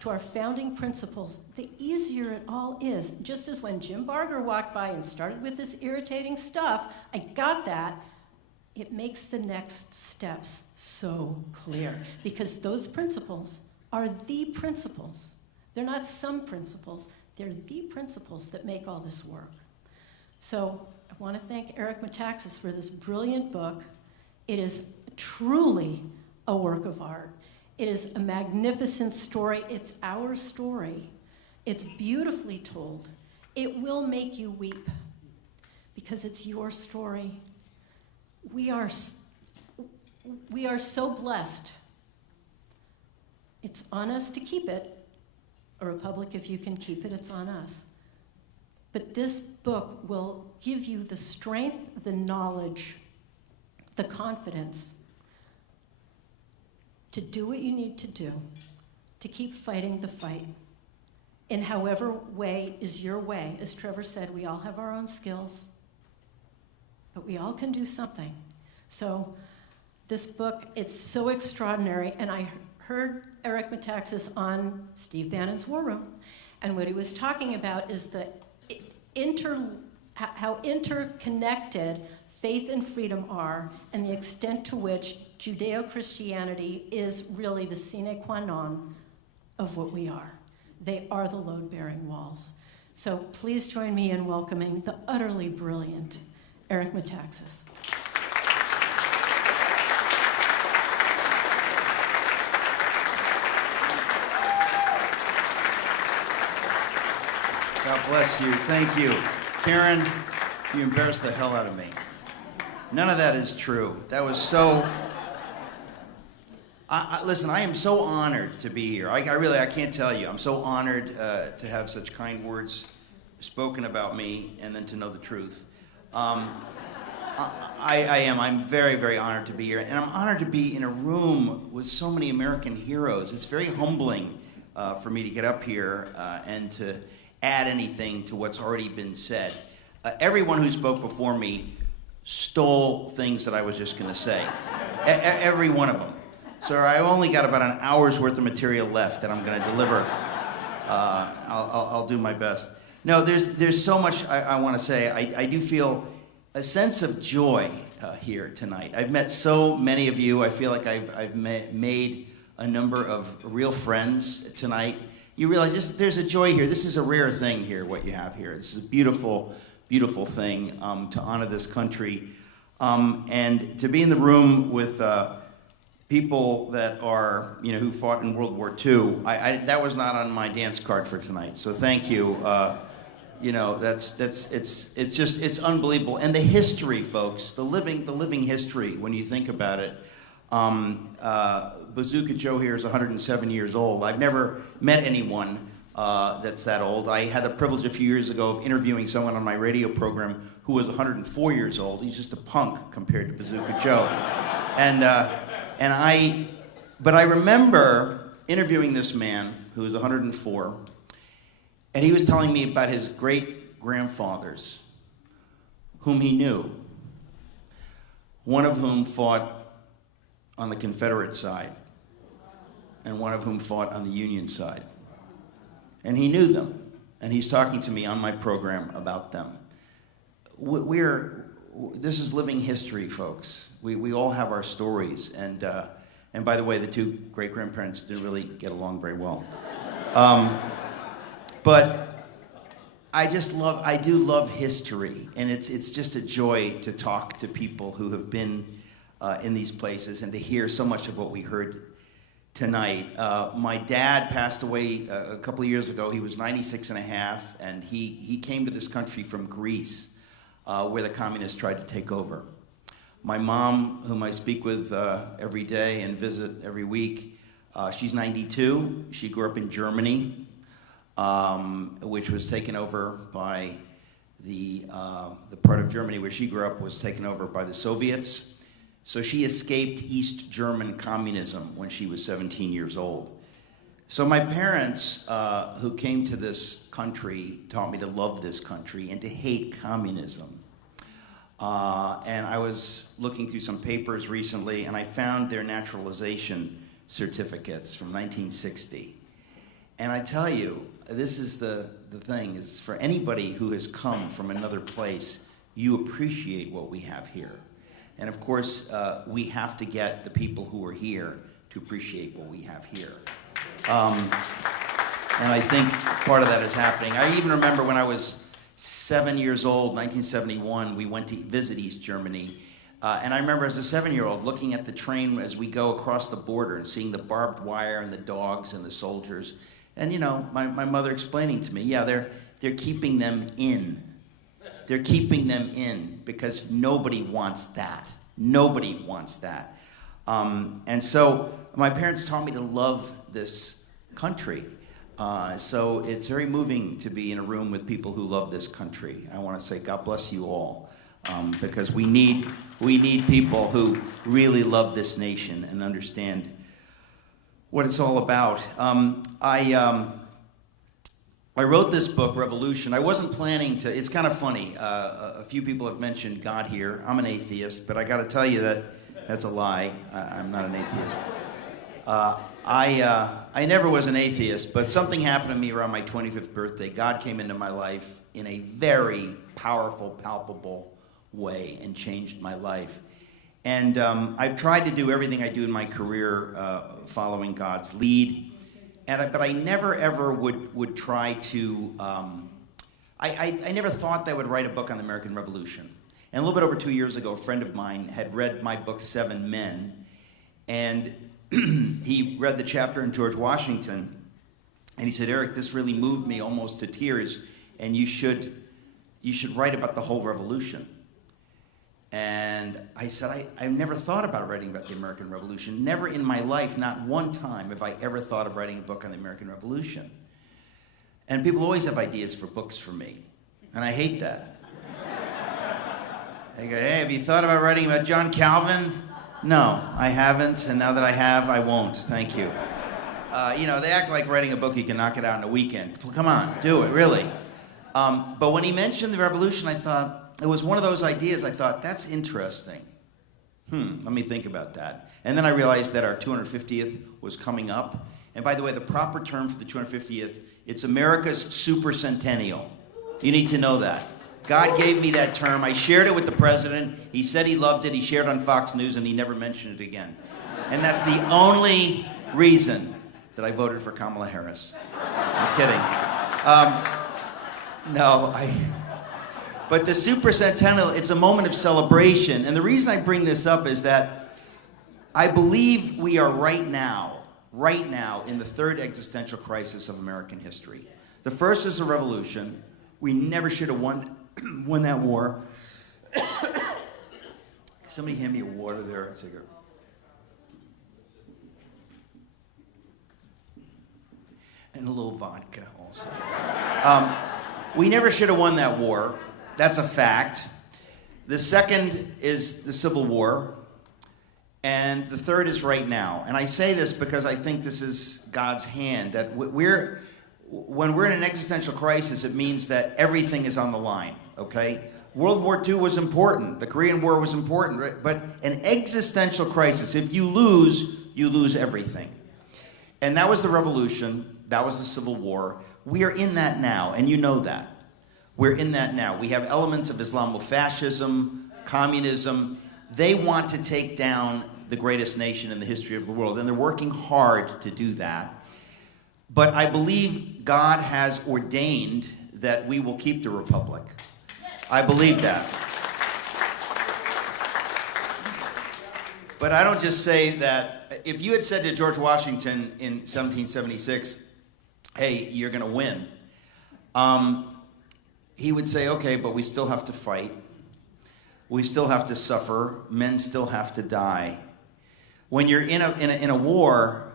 to our founding principles, the easier it all is. Just as when Jim Barger walked by and started with this irritating stuff, I got that. It makes the next steps so clear, because those principles are the principles. They're not some principles, they're the principles that make all this work. So I want to thank Eric Metaxas for this brilliant book. It is truly a work of art. It is a magnificent story. It's our story. It's beautifully told. It will make you weep because it's your story. We are so blessed. It's on us to keep it. A republic, if you can keep it, it's on us. But this book will give you the strength, the knowledge, the confidence to do what you need to do, to keep fighting the fight in however way is your way. As Trevor said, we all have our own skills, but we all can do something. So this book, it's so extraordinary, and I heard Eric Metaxas on Steve Bannon's War Room, and what he was talking about is how interconnected faith and freedom are, and the extent to which Judeo-Christianity is really the sine qua non of what we are. They are the load-bearing walls. So please join me in welcoming the utterly brilliant Eric Metaxas. God bless you. Thank you. Karen, you embarrassed the hell out of me. None of that is true. That was so... listen, I am so honored to be here. I can't tell you. I'm so honored to have such kind words spoken about me and then to know the truth. I'm very, very honored to be here. And I'm honored to be in a room with so many American heroes. It's very humbling for me to get up here and to add anything to what's already been said. Everyone who spoke before me stole things that I was just going to say. Every one of them. So I only got about an hour's worth of material left that I'm going to deliver. I'll do my best. No, there's so much I want to say. I do feel a sense of joy here tonight. I've met so many of you. I feel like I've made a number of real friends tonight. You realize there's a joy here. This is a rare thing here, what you have here. It's a beautiful, beautiful thing to honor this country. And to be in the room with people that are, who fought in World War II, that was not on my dance card for tonight. So thank you. It's unbelievable. And the history, folks, the living history, when you think about it. Bazooka Joe here is 107 years old. I've never met anyone that's that old. I had the privilege a few years ago of interviewing someone on my radio program who was 104 years old. He's just a punk compared to Bazooka Joe. But I remember interviewing this man who was 104, and he was telling me about his great-grandfathers, whom he knew, one of whom fought on the Confederate side, and one of whom fought on the Union side. And he knew them, and he's talking to me on my program about them. This is living history, folks. We all have our stories, and by the way, the two great-grandparents didn't really get along very well. But I do love history, and it's just a joy to talk to people who have been in these places and to hear so much of what we heard tonight. My dad passed away a couple of years ago. He was 96 and a half, and he came to this country from Greece, where the communists tried to take over. My mom, whom I speak with every day and visit every week, She's 92. She grew up in Germany, which was taken over by the part of Germany where she grew up was taken over by the Soviets. So she escaped East German communism when she was 17 years old. So my parents, who came to this country, taught me to love this country and to hate communism. And I was looking through some papers recently, and I found their naturalization certificates from 1960. And I tell you, this is the thing, is for anybody who has come from another place, you appreciate what we have here. And of course, we have to get the people who are here to appreciate what we have here. And I think part of that is happening. I even remember when I was 7 years old, 1971, we went to visit East Germany. And I remember as a 7-year-old looking at the train as we go across the border and seeing the barbed wire and the dogs and the soldiers. And you know, my mother explaining to me, yeah, they're keeping them in. They're keeping them in because nobody wants that. Nobody wants that. And so my parents taught me to love this country. So it's very moving to be in a room with people who love this country. I want to say God bless you all, because we need people who really love this nation and understand what it's all about. I wrote this book, Revolution. I wasn't planning to. It's kind of funny. A few people have mentioned God here. I'm an atheist, but I got to tell you that that's a lie. I'm not an atheist. I never was an atheist, but something happened to me around my 25th birthday. God came into my life in a very powerful, palpable way and changed my life. And I've tried to do everything I do in my career following God's lead. But I never ever would try to, I never thought that I would write a book on the American Revolution. And a little bit over 2 years ago, a friend of mine had read my book, 7 Men, and he read the chapter in George Washington, and he said, Eric, this really moved me almost to tears, and you should write about the whole revolution. And I said, I never thought about writing about the American Revolution. Never in my life, not one time, have I ever thought of writing a book on the American Revolution. And people always have ideas for books for me, and I hate that. They go, hey, have you thought about writing about John Calvin? No, I haven't, and now that I have, I won't. Thank you. You know, they act like writing a book, you can knock it out in a weekend. Come on, do it, really. But when he mentioned the revolution, I thought, it was one of those ideas, I thought, that's interesting. Let me think about that. And then I realized that our 250th was coming up. And by the way, the proper term for the 250th, it's America's supercentennial. You need to know that. God gave me that term. I shared it with the president. He said he loved it. He shared it on Fox News, and he never mentioned it again. And that's the only reason that I voted for Kamala Harris. I'm kidding. But the supercentennial, it's a moment of celebration. And the reason I bring this up is that I believe we are right now in the third existential crisis of American history. The first is the revolution. We never should have won that war. Somebody hand me a water there. I'll take it. And a little vodka also. We never should have won that war. That's a fact. The second is the Civil War. And the third is right now. And I say this because I think this is God's hand, that when we're in an existential crisis, it means that everything is on the line, okay? World War II was important. The Korean War was important, right? But an existential crisis, if you lose everything. And that was the revolution. That was the Civil War. We are in that now, and you know that. We're in that now. We have elements of Islamofascism, communism. They want to take down the greatest nation in the history of the world, and they're working hard to do that. But I believe God has ordained that we will keep the republic. I believe that. But I don't just say that. If you had said to George Washington in 1776, hey, you're going to win, he would say, okay, but we still have to fight. We still have to suffer. Men still have to die. When you're in a war,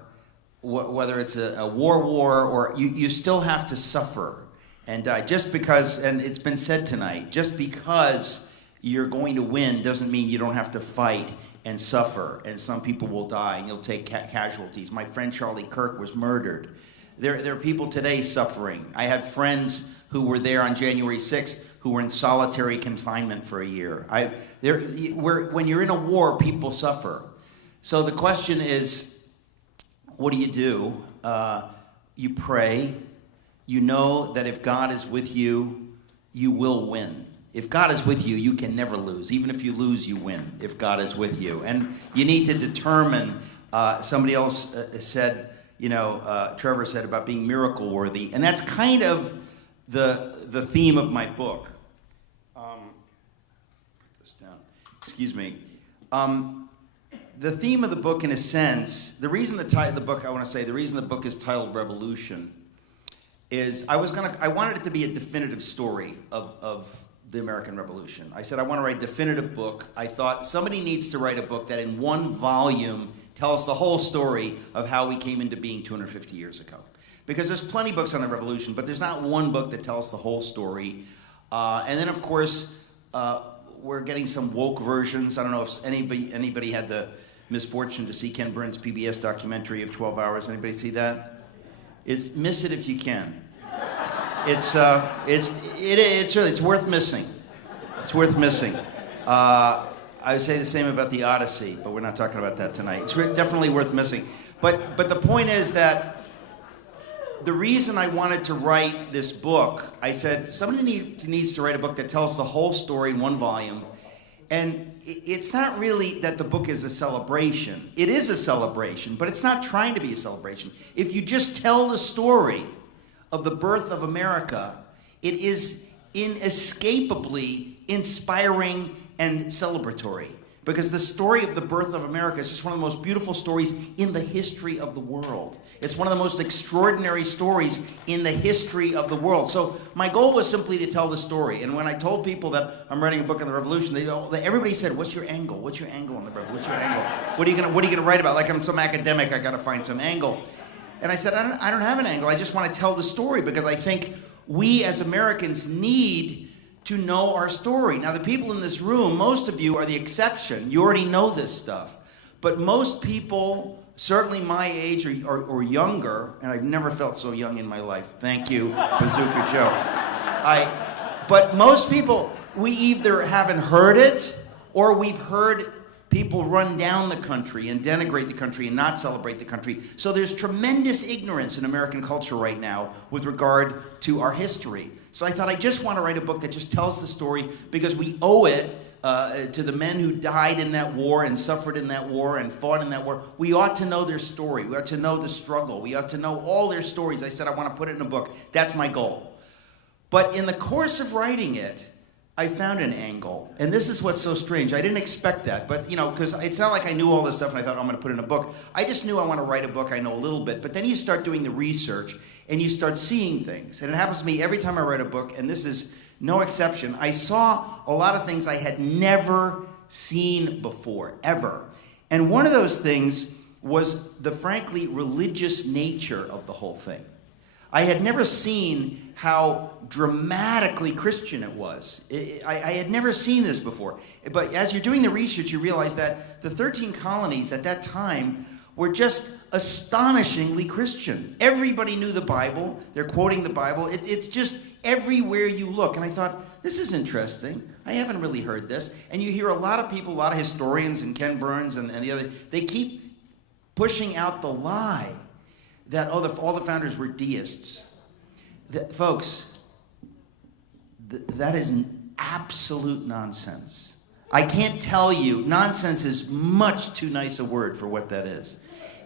whether it's a war, or you still have to suffer and die. Just because, and it's been said tonight, just because you're going to win doesn't mean you don't have to fight and suffer, and some people will die, and you'll take casualties. My friend Charlie Kirk was murdered. There are people today suffering. I have friends who were there on January 6th who were in solitary confinement for a year. When you're in a war, people suffer. So the question is, what do? You pray. You know that if God is with you, you will win. If God is with you, you can never lose. Even if you lose, you win if God is with you. And you need to determine, somebody else said, Trevor said about being miracle worthy. And that's kind of the theme of my book. Put this down. Excuse me. The theme of the book, in a sense, the reason the reason the book is titled Revolution is I wanted it to be a definitive story of the American Revolution. I said I want to write a definitive book. I thought somebody needs to write a book that in one volume tells the whole story of how we came into being 250 years ago. Because there's plenty of books on the revolution, but there's not one book that tells the whole story. And then, of course, we're getting some woke versions. I don't know if anybody had the misfortune to see Ken Burns' PBS documentary of 12 Hours. Anybody see that? Miss it if you can. It's worth missing. It's worth missing. I would say the same about the Odyssey, but we're not talking about that tonight. It's definitely worth missing. But the point is that the reason I wanted to write this book, I said somebody needs to write a book that tells the whole story in one volume. And it's not really that the book is a celebration. It is a celebration, but it's not trying to be a celebration. If you just tell the story of the birth of America, it is inescapably inspiring and celebratory. Because the story of the birth of America is just one of the most beautiful stories in the history of the world. It's one of the most extraordinary stories in the history of the world. So my goal was simply to tell the story. And when I told people that I'm writing a book on the revolution, everybody said, "What's your angle? What's your angle on the revolution? What's your angle? What are you gonna write about?" Like I'm some academic, I gotta find some angle. And I said, I don't have an angle. I just want to tell the story because I think we as Americans need to know our story. Now, the people in this room, most of you are the exception. You already know this stuff. But most people, certainly my age or younger, and I've never felt so young in my life. Thank you, Bazooka Joe. But most people, we either haven't heard it or we've heard people run down the country and denigrate the country and not celebrate the country. So there's tremendous ignorance in American culture right now with regard to our history. So I thought I just want to write a book that just tells the story because we owe it to the men who died in that war and suffered in that war and fought in that war. We ought to know their story. We ought to know the struggle. We ought to know all their stories. I said I want to put it in a book. That's my goal. But in the course of writing it, I found an angle, and this is what's so strange. I didn't expect that, but because it's not like I knew all this stuff and I thought, I'm going to put it in a book. I just knew I want to write a book. I know a little bit, but then you start doing the research and you start seeing things. And it happens to me every time I write a book, and this is no exception. I saw a lot of things I had never seen before, ever. And one of those things was the frankly religious nature of the whole thing. I had never seen how dramatically Christian it was. I had never seen this before. But as you're doing the research, you realize that the 13 colonies at that time were just astonishingly Christian. Everybody knew the Bible. They're quoting the Bible. It's just everywhere you look. And I thought, this is interesting. I haven't really heard this. And you hear a lot of people, a lot of historians, and Ken Burns and the other, they keep pushing out the lie that all the founders were deists. Folks, that is absolute nonsense. I can't tell you, nonsense is much too nice a word for what that is.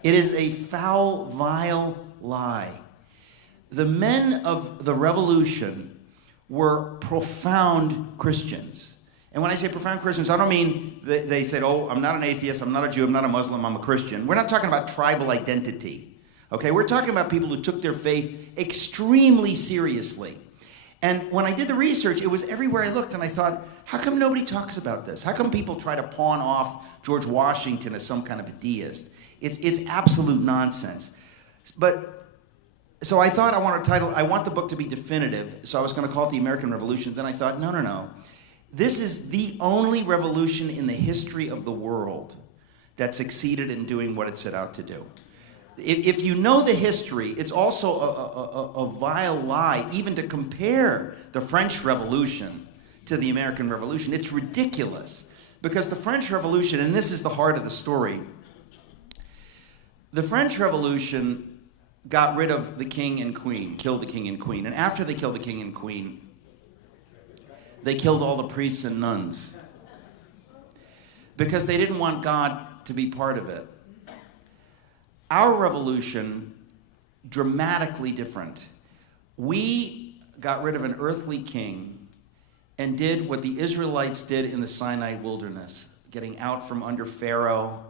It is a foul, vile lie. The men of the revolution were profound Christians. And when I say profound Christians, I don't mean they said, oh, I'm not an atheist, I'm not a Jew, I'm not a Muslim, I'm a Christian. We're not talking about tribal identity. Okay, we're talking about people who took their faith extremely seriously. And when I did the research, it was everywhere I looked, and I thought, how come nobody talks about this? How come people try to pawn off George Washington as some kind of a deist? It's absolute nonsense. But, so I thought I want the book to be definitive, so I was going to call it The American Revolution. Then I thought, no. This is the only revolution in the history of the world that succeeded in doing what it set out to do. If you know the history, it's also a vile lie even to compare the French Revolution to the American Revolution. It's ridiculous, because the French Revolution, and this is the heart of the story, the French Revolution got rid of the king and queen, killed the king and queen, and after they killed the king and queen, they killed all the priests and nuns because they didn't want God to be part of it. Our revolution, dramatically different. We got rid of an earthly king and did what the Israelites did in the Sinai wilderness, getting out from under Pharaoh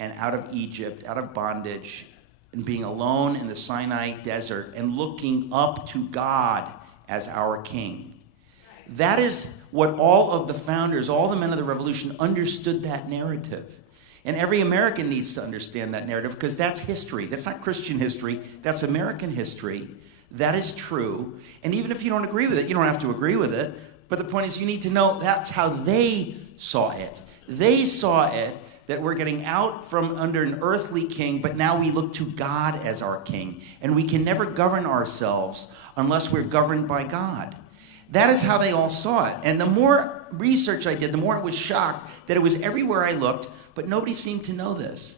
and out of Egypt, out of bondage, and being alone in the Sinai desert and looking up to God as our king. That is what all of the founders, all the men of the revolution understood that narrative. And every American needs to understand that narrative, because that's history. That's not Christian history. That's American history. That is true. And even if you don't agree with it, you don't have to agree with it. But the point is, you need to know that's how they saw it. They saw it that we're getting out from under an earthly king, but now we look to God as our king. And we can never govern ourselves unless we're governed by God. That is how they all saw it. And the more research I did, the more I was shocked that it was everywhere I looked, but nobody seemed to know this.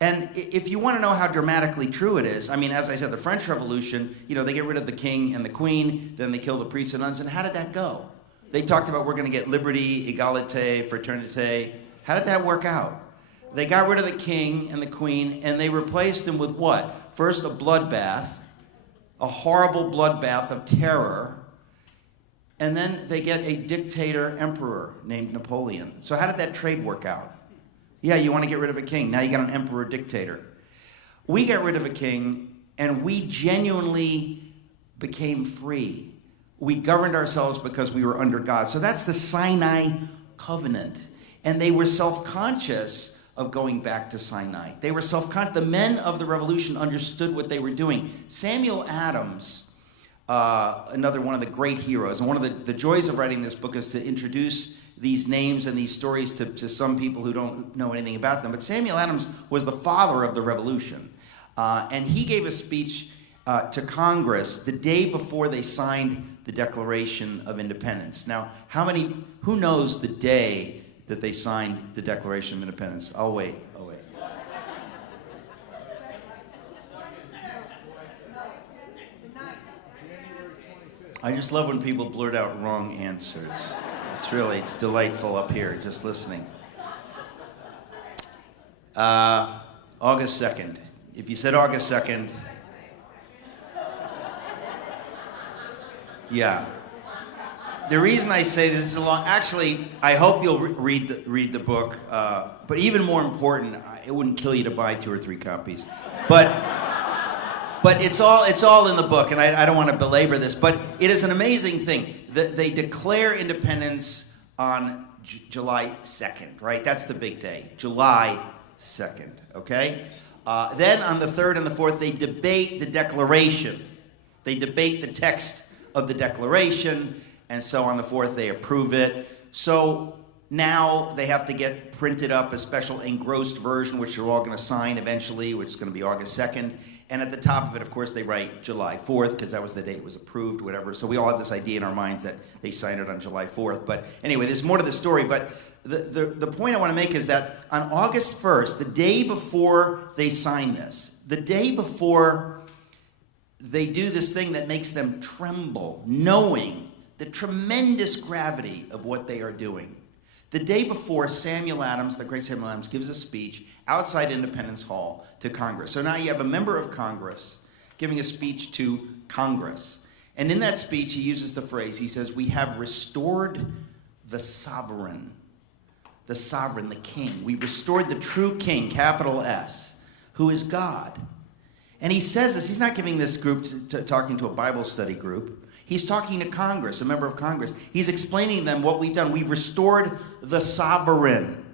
And if you want to know how dramatically true it is, I mean, as I said, the French Revolution, they get rid of the king and the queen, then they kill the priests and nuns, and how did that go? They talked about we're going to get liberty, égalité, fraternité. How did that work out? They got rid of the king and the queen, and they replaced them with what? First, a bloodbath, a horrible bloodbath of terror, and then they get a dictator emperor named Napoleon. So how did that trade work out? Yeah, you want to get rid of a king. Now you got an emperor dictator. We got rid of a king, and we genuinely became free. We governed ourselves because we were under God. So that's the Sinai covenant. And they were self-conscious of going back to Sinai. They were self-conscious. The men of the revolution understood what they were doing. Samuel Adams, another one of the great heroes, and one of the joys of writing this book is to introduce these names and these stories to some people who don't know anything about them. But Samuel Adams was the father of the revolution. And he gave a speech to Congress the day before they signed the Declaration of Independence. Now, who knows the day that they signed the Declaration of Independence? I'll wait. I just love when people blurt out wrong answers. It's delightful up here, just listening. August 2nd. If you said August 2nd, yeah. The reason I say this is actually, I hope you'll read the book, but even more important, it wouldn't kill you to buy 2 or 3 copies. But it's all in the book, and I don't want to belabor this, but it is an amazing thing that they declare independence on July 2nd, right? That's the big day, July 2nd, okay? Then on the 3rd and the 4th, they debate the Declaration. They debate the text of the Declaration, and so on the 4th, they approve it. So now they have to get printed up a special engrossed version, which they're all going to sign eventually, which is going to be August 2nd. And at the top of it, of course, they write July 4th, because that was the date it was approved, whatever. So we all have this idea in our minds that they signed it on July 4th. But anyway, there's more to the story. But the point I want to make is that on August 1st, the day before they sign this, the day before they do this thing that makes them tremble, knowing the tremendous gravity of what they are doing. The day before, Samuel Adams, the great Samuel Adams, gives a speech outside Independence Hall to Congress. So now you have a member of Congress giving a speech to Congress. And in that speech, he uses the phrase, he says, "We have restored the sovereign, the king. We've restored the true king, capital S, who is God." And he says this, he's not giving this group talking to a Bible study group. He's talking to Congress, a member of Congress. He's explaining to them what we've done. We've restored the sovereign.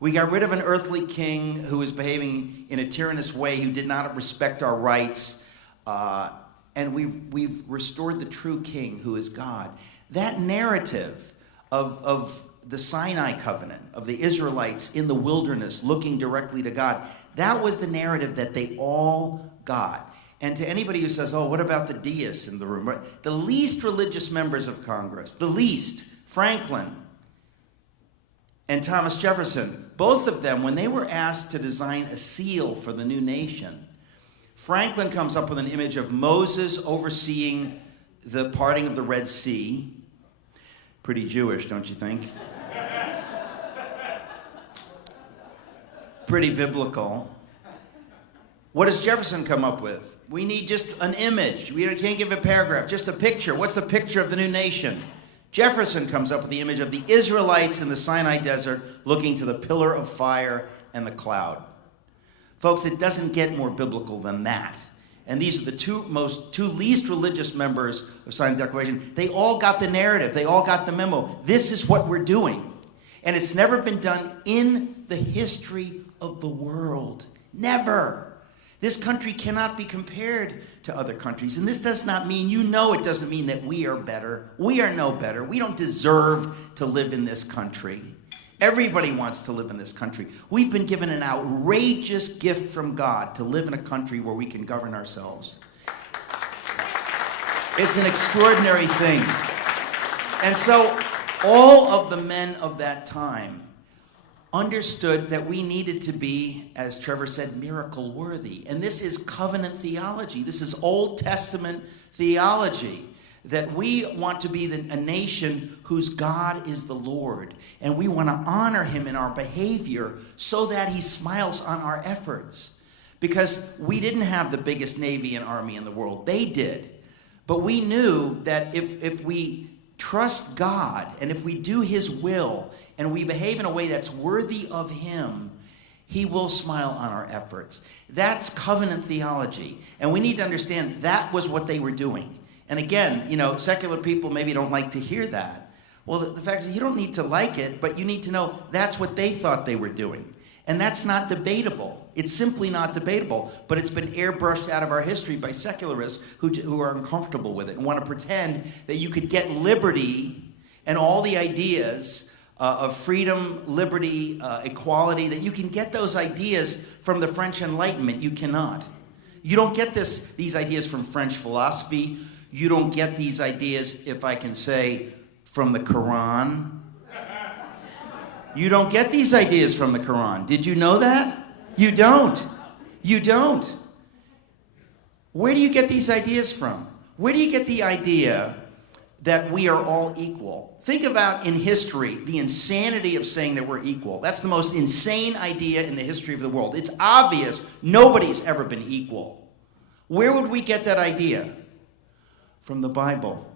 We got rid of an earthly king who was behaving in a tyrannous way, who did not respect our rights. And we've restored the true king, who is God. That narrative of the Sinai covenant, of the Israelites in the wilderness looking directly to God, that was the narrative that they all got. And to anybody who says, oh, what about the deists in the room? The least religious members of Congress, the least, Franklin and Thomas Jefferson, both of them, when they were asked to design a seal for the new nation, Franklin comes up with an image of Moses overseeing the parting of the Red Sea. Pretty Jewish, don't you think? Pretty biblical. What does Jefferson come up with? We need just an image. We can't give a paragraph, just a picture. What's the picture of the new nation? Jefferson comes up with the image of the Israelites in the Sinai desert looking to the pillar of fire and the cloud. Folks, it doesn't get more biblical than that. And these are the two least religious members of Sinai Declaration. They all got the narrative. They all got the memo. This is what we're doing. And it's never been done in the history of the world. Never. This country cannot be compared to other countries. And this does not mean, it doesn't mean that we are better. We are no better. We don't deserve to live in this country. Everybody wants to live in this country. We've been given an outrageous gift from God to live in a country where we can govern ourselves. It's an extraordinary thing. And so all of the men of that time understood that we needed to be, as Trevor said, miracle worthy. And this is covenant theology. This is Old Testament theology, that we want to be a nation whose God is the Lord. And we want to honor him in our behavior so that he smiles on our efforts. Because we didn't have the biggest navy and army in the world. They did. But we knew that if we trust God and if we do his will and we behave in a way that's worthy of him, he will smile on our efforts. That's covenant theology. And we need to understand that was what they were doing. And again, secular people maybe don't like to hear that. Well, the fact is you don't need to like it, but you need to know that's what they thought they were doing. And that's not debatable. It's simply not debatable. But it's been airbrushed out of our history by secularists who are uncomfortable with it and want to pretend that you could get liberty and all the ideas of freedom, liberty, equality, that you can get those ideas from the French Enlightenment. You cannot. You don't get these ideas from French philosophy. You don't get these ideas, if I can say, from the Quran. You don't get these ideas from the Quran. Did you know that? You don't. You don't. Where do you get these ideas from? Where do you get the idea that we are all equal? Think about in history the insanity of saying that we're equal. That's the most insane idea in the history of the world. It's obvious nobody's ever been equal. Where would we get that idea? From the Bible.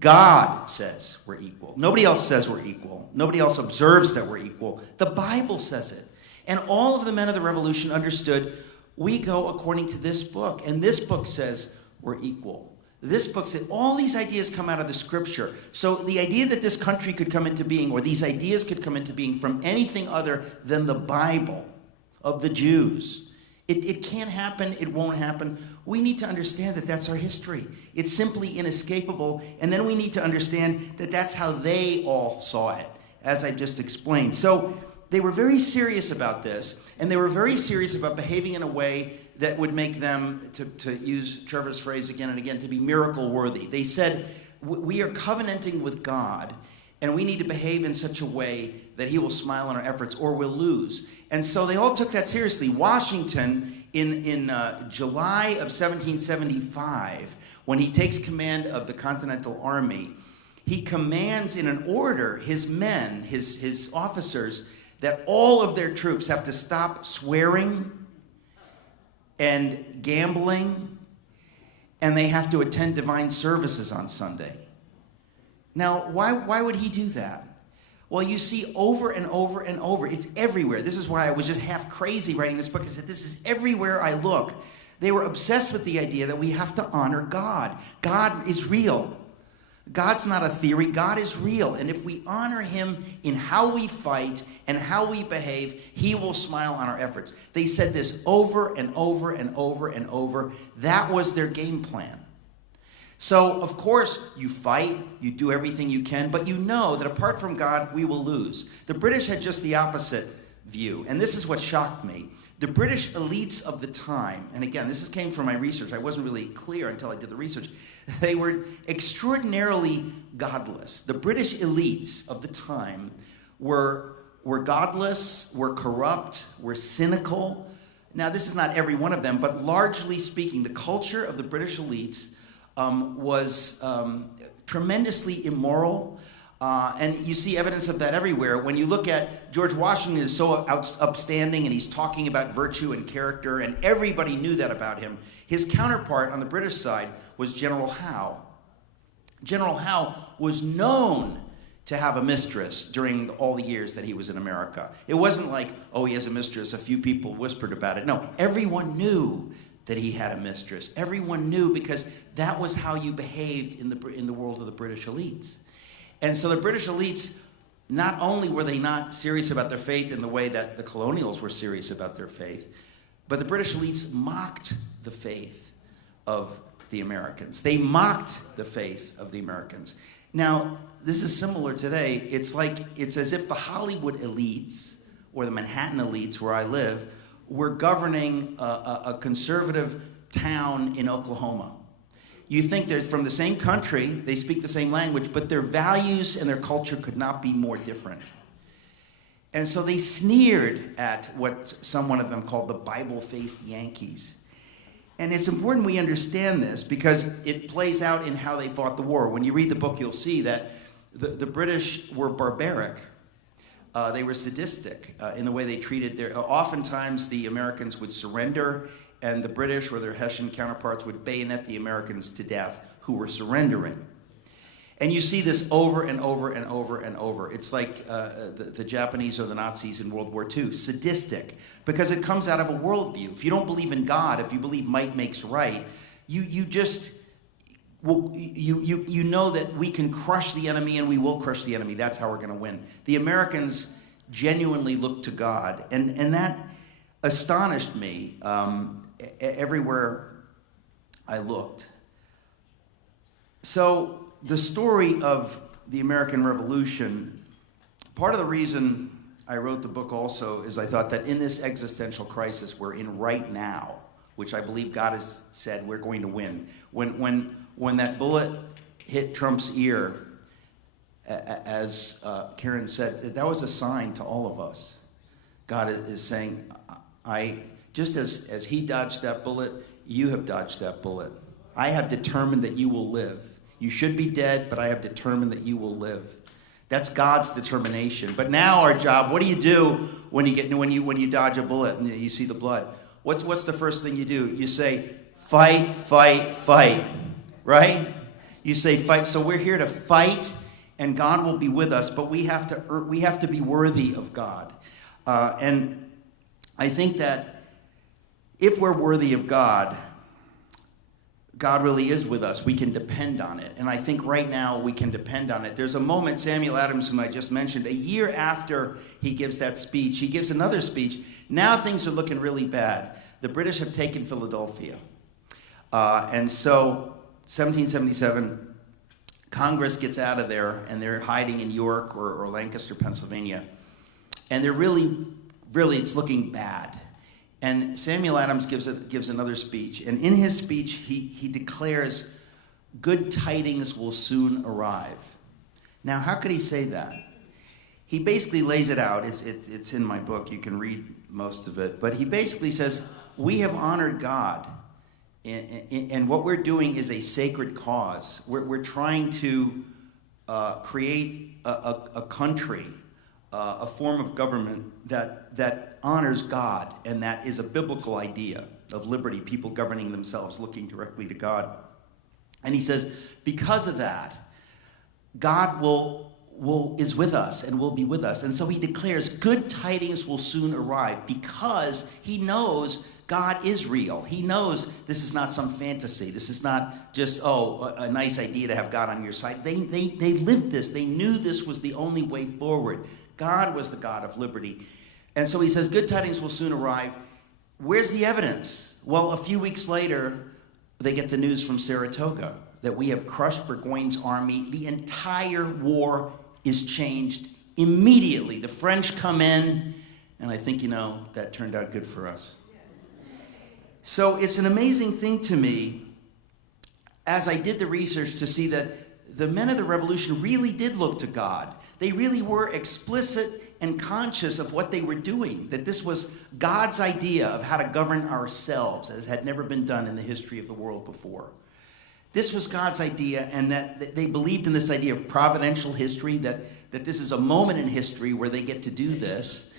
God says we're equal. Nobody else says we're equal. Nobody else observes that we're equal. The Bible says it. And all of the men of the revolution understood we go according to this book. And this book says we're equal. This book said all these ideas come out of the scripture. So the idea that this country could come into being, or these ideas could come into being from anything other than the Bible of the Jews, it can't happen. It won't happen. We need to understand that that's our history. It's simply inescapable. And then we need to understand that that's how they all saw it, as I just explained. So they were very serious about this, and they were very serious about behaving in a way that would make them, to use Trevor's phrase again and again, to be miracle worthy. They said, we are covenanting with God, and we need to behave in such a way that he will smile on our efforts or we'll lose. And so they all took that seriously. Washington, in July of 1775, when he takes command of the Continental Army, he commands in an order his men, his officers, that all of their troops have to stop swearing and gambling, and they have to attend divine services on Sunday. Now, why would he do that? Well, you see over and over and over. It's everywhere. This is why I was just half crazy writing this book. I said, this is everywhere I look. They were obsessed with the idea that we have to honor God. God is real. God's not a theory. God is real. And if we honor him in how we fight and how we behave, he will smile on our efforts. They said this over and over and over and over. That was their game plan. So, of course, you fight, you do everything you can, but you know that apart from God, we will lose. The British had just the opposite view, and this is what shocked me. The British elites of the time, and again, this came from my research. I wasn't really clear until I did the research. They were extraordinarily godless. The British elites of the time were godless, were corrupt, were cynical. Now, this is not every one of them, but largely speaking, the culture of the British elites was tremendously immoral. And you see evidence of that everywhere. When you look at George Washington is so upstanding, and he's talking about virtue and character, and everybody knew that about him. His counterpart on the British side was General Howe. General Howe was known to have a mistress during all the years that he was in America. It wasn't like, oh, he has a mistress, a few people whispered about it. No, everyone knew that he had a mistress. Everyone knew, because that was how you behaved in the world of the British elites. And so the British elites, not only were they not serious about their faith in the way that the colonials were serious about their faith, but the British elites mocked the faith of the Americans. They mocked the faith of the Americans. Now, this is similar today. It's as if the Hollywood elites, or the Manhattan elites where I live, were governing a conservative town in Oklahoma. You think they're from the same country, they speak the same language, but their values and their culture could not be more different. And so they sneered at what one of them called the Bible-faced Yankees. And it's important we understand this, because it plays out in how they fought the war. When you read the book, you'll see that the British were barbaric. They were sadistic in the way they treated oftentimes the Americans would surrender, and the British or their Hessian counterparts would bayonet the Americans to death who were surrendering. And you see this over and over and over and over. It's like the Japanese or the Nazis in World War II, sadistic, because it comes out of a worldview. If you don't believe in God, if you believe might makes right, you know that we can crush the enemy, and we will crush the enemy. That's how we're going to win. The Americans genuinely looked to God, and that astonished me everywhere I looked. So the story of the American Revolution, part of the reason I wrote the book also is I thought that in this existential crisis we're in right now, which I believe God has said we're going to win. When that bullet hit Trump's ear, as Karen said, that was a sign to all of us. God is saying, just as he dodged that bullet, you have dodged that bullet. I have determined that you will live. You should be dead, but I have determined that you will live. That's God's determination. But now our job, what do you do when you dodge a bullet and you see the blood? What's the first thing you do? You say, fight, fight, fight, right? You say fight. So we're here to fight, and God will be with us, but we have to be worthy of God. And I think that if we're worthy of God, God really is with us. We can depend on it. And I think right now we can depend on it. There's a moment, Samuel Adams, whom I just mentioned, a year after he gives that speech, he gives another speech. Now things are looking really bad. The British have taken Philadelphia. And so 1777, Congress gets out of there, and they're hiding in York or Lancaster, Pennsylvania. And they're really, it's looking bad. And Samuel Adams gives another speech. And in his speech, he declares, good tidings will soon arrive. Now, how could he say that? He basically lays it out. It's in my book. You can read most of it. But he basically says, we have honored God. And what we're doing is a sacred cause. We're trying to create a country, a form of government that honors God, and that is a biblical idea of liberty, people governing themselves, looking directly to God. And he says, because of that, God is with us and will be with us. And so he declares, good tidings will soon arrive, because he knows God is real. He knows this is not some fantasy. This is not just, a nice idea to have God on your side. They lived this. They knew this was the only way forward. God was the God of liberty. And so he says, good tidings will soon arrive. Where's the evidence? Well, a few weeks later, they get the news from Saratoga that we have crushed Burgoyne's army. The entire war is changed immediately. The French come in, and I think, that turned out good for us. So it's an amazing thing to me, as I did the research, to see that the men of the revolution really did look to God. They really were explicit and conscious of what they were doing, that this was God's idea of how to govern ourselves, as had never been done in the history of the world before. This was God's idea, and that they believed in this idea of providential history, that this is a moment in history where they get to do this.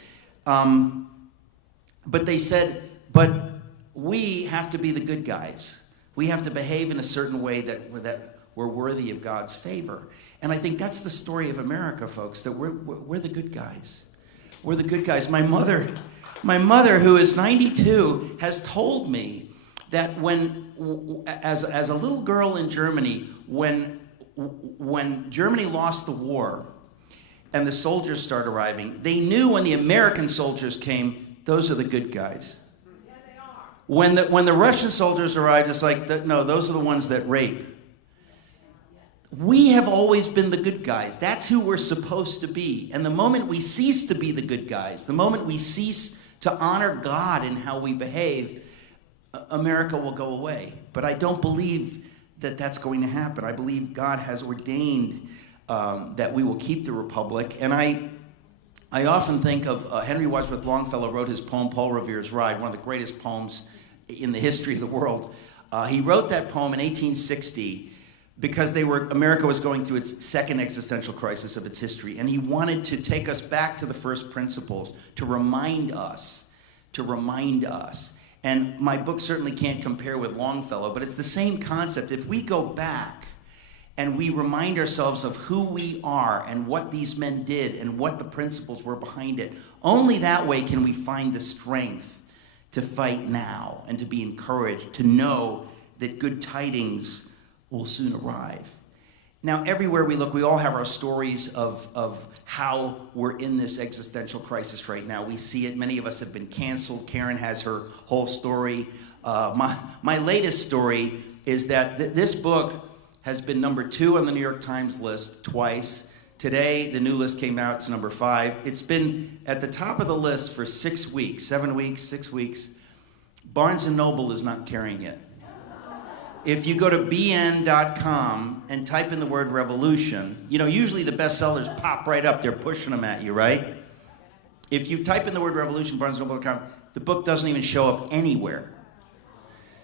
But they said, but we have to be the good guys. We have to behave in a certain way that we're worthy of God's favor. And I think that's the story of America, folks, that we're the good guys. We're the good guys. My mother, who is 92, has told me that as a little girl in Germany, when Germany lost the war and the soldiers started arriving, they knew when the American soldiers came, those are the good guys. Yeah, they are. When the Russian soldiers arrived, it's like, no, those are the ones that rape. We have always been the good guys. That's who we're supposed to be. And the moment we cease to be the good guys, the moment we cease to honor God in how we behave, America will go away. But I don't believe that that's going to happen. I believe God has ordained that we will keep the republic. And I often think of Henry Wadsworth Longfellow wrote his poem, Paul Revere's Ride, one of the greatest poems in the history of the world. He wrote that poem in 1860 because America was going through its second existential crisis of its history. And he wanted to take us back to the first principles, to remind us. And my book certainly can't compare with Longfellow, but it's the same concept. If we go back and we remind ourselves of who we are and what these men did and what the principles were behind it, only that way can we find the strength to fight now and to be encouraged, to know that good tidings will soon arrive. Now, everywhere we look, we all have our stories of how we're in this existential crisis right now. We see it. Many of us have been canceled. Karen has her whole story. My latest story is that this book has been number 2 on the New York Times list twice. Today, the new list came out. It's number 5. It's been at the top of the list for 6 weeks, 7 weeks, 6 weeks. Barnes & Noble is not carrying it. If you go to bn.com and type in the word revolution, usually the bestsellers pop right up. They're pushing them at you, right? If you type in the word revolution, barnesandnoble.com, the book doesn't even show up anywhere.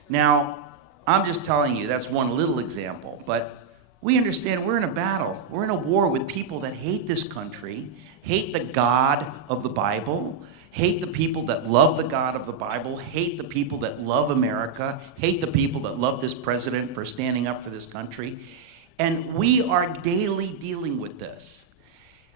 Now, I'm just telling you, that's one little example, but we understand we're in a battle. We're in a war with people that hate this country, hate the God of the Bible, hate the people that love the God of the Bible, hate the people that love America, hate the people that love this president for standing up for this country. And we are daily dealing with this.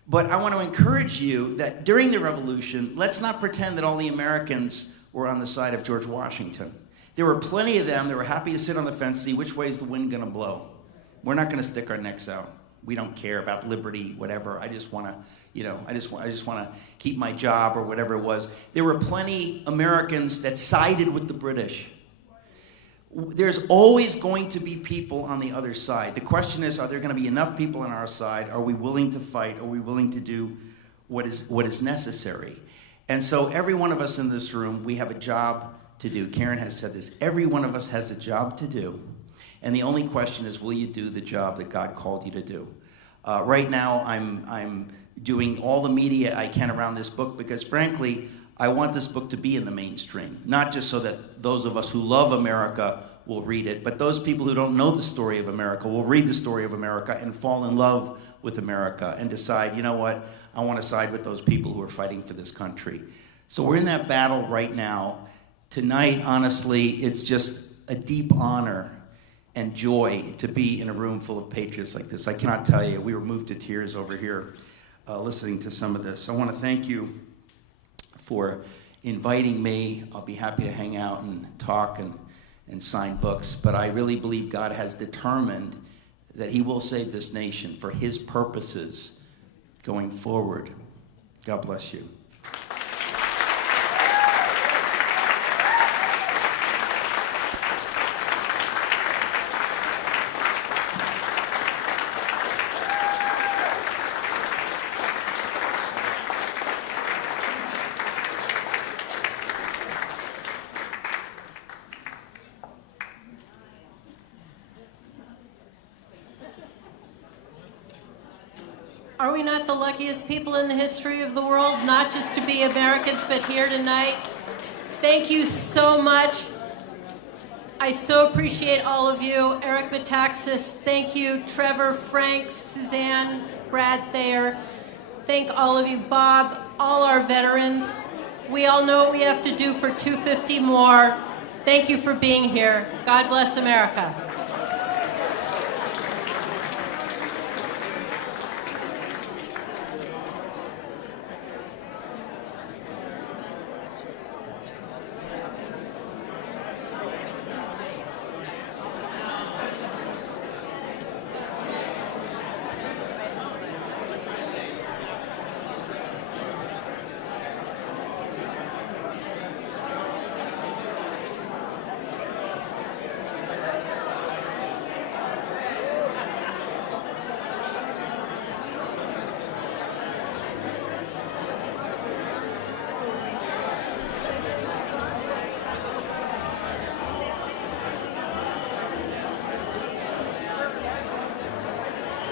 But I want to encourage you that during the revolution, let's not pretend that all the Americans were on the side of George Washington. There were plenty of them that were happy to sit on the fence, see which way is the wind going to blow. We're not going to stick our necks out. We don't care about liberty, whatever. I just want to, I just want to keep my job or whatever it was. There were plenty Americans that sided with the British. There's always going to be people on the other side. The question is, are there going to be enough people on our side? Are we willing to fight? Are we willing to do what is necessary? And so every one of us in this room, we have a job to do. Karen has said this. Every one of us has a job to do. And the only question is, will you do the job that God called you to do? Right now, I'm doing all the media I can around this book because, frankly, I want this book to be in the mainstream. Not just so that those of us who love America will read it, but those people who don't know the story of America will read the story of America and fall in love with America and decide, you know what, I want to side with those people who are fighting for this country. So we're in that battle right now. Tonight, honestly, it's just a deep honor and joy to be in a room full of patriots like this. I cannot tell you, we were moved to tears over here listening to some of this. I want to thank you for inviting me. I'll be happy to hang out and talk and sign books. But I really believe God has determined that he will save this nation for his purposes going forward. God bless you. Are we not the luckiest people in the history of the world, not just to be Americans, but here tonight? Thank you so much. I so appreciate all of you. Eric Metaxas, thank you. Trevor, Frank, Suzanne, Brad Thayer. Thank all of you. Bob, all our veterans. We all know what we have to do for 250 more. Thank you for being here. God bless America.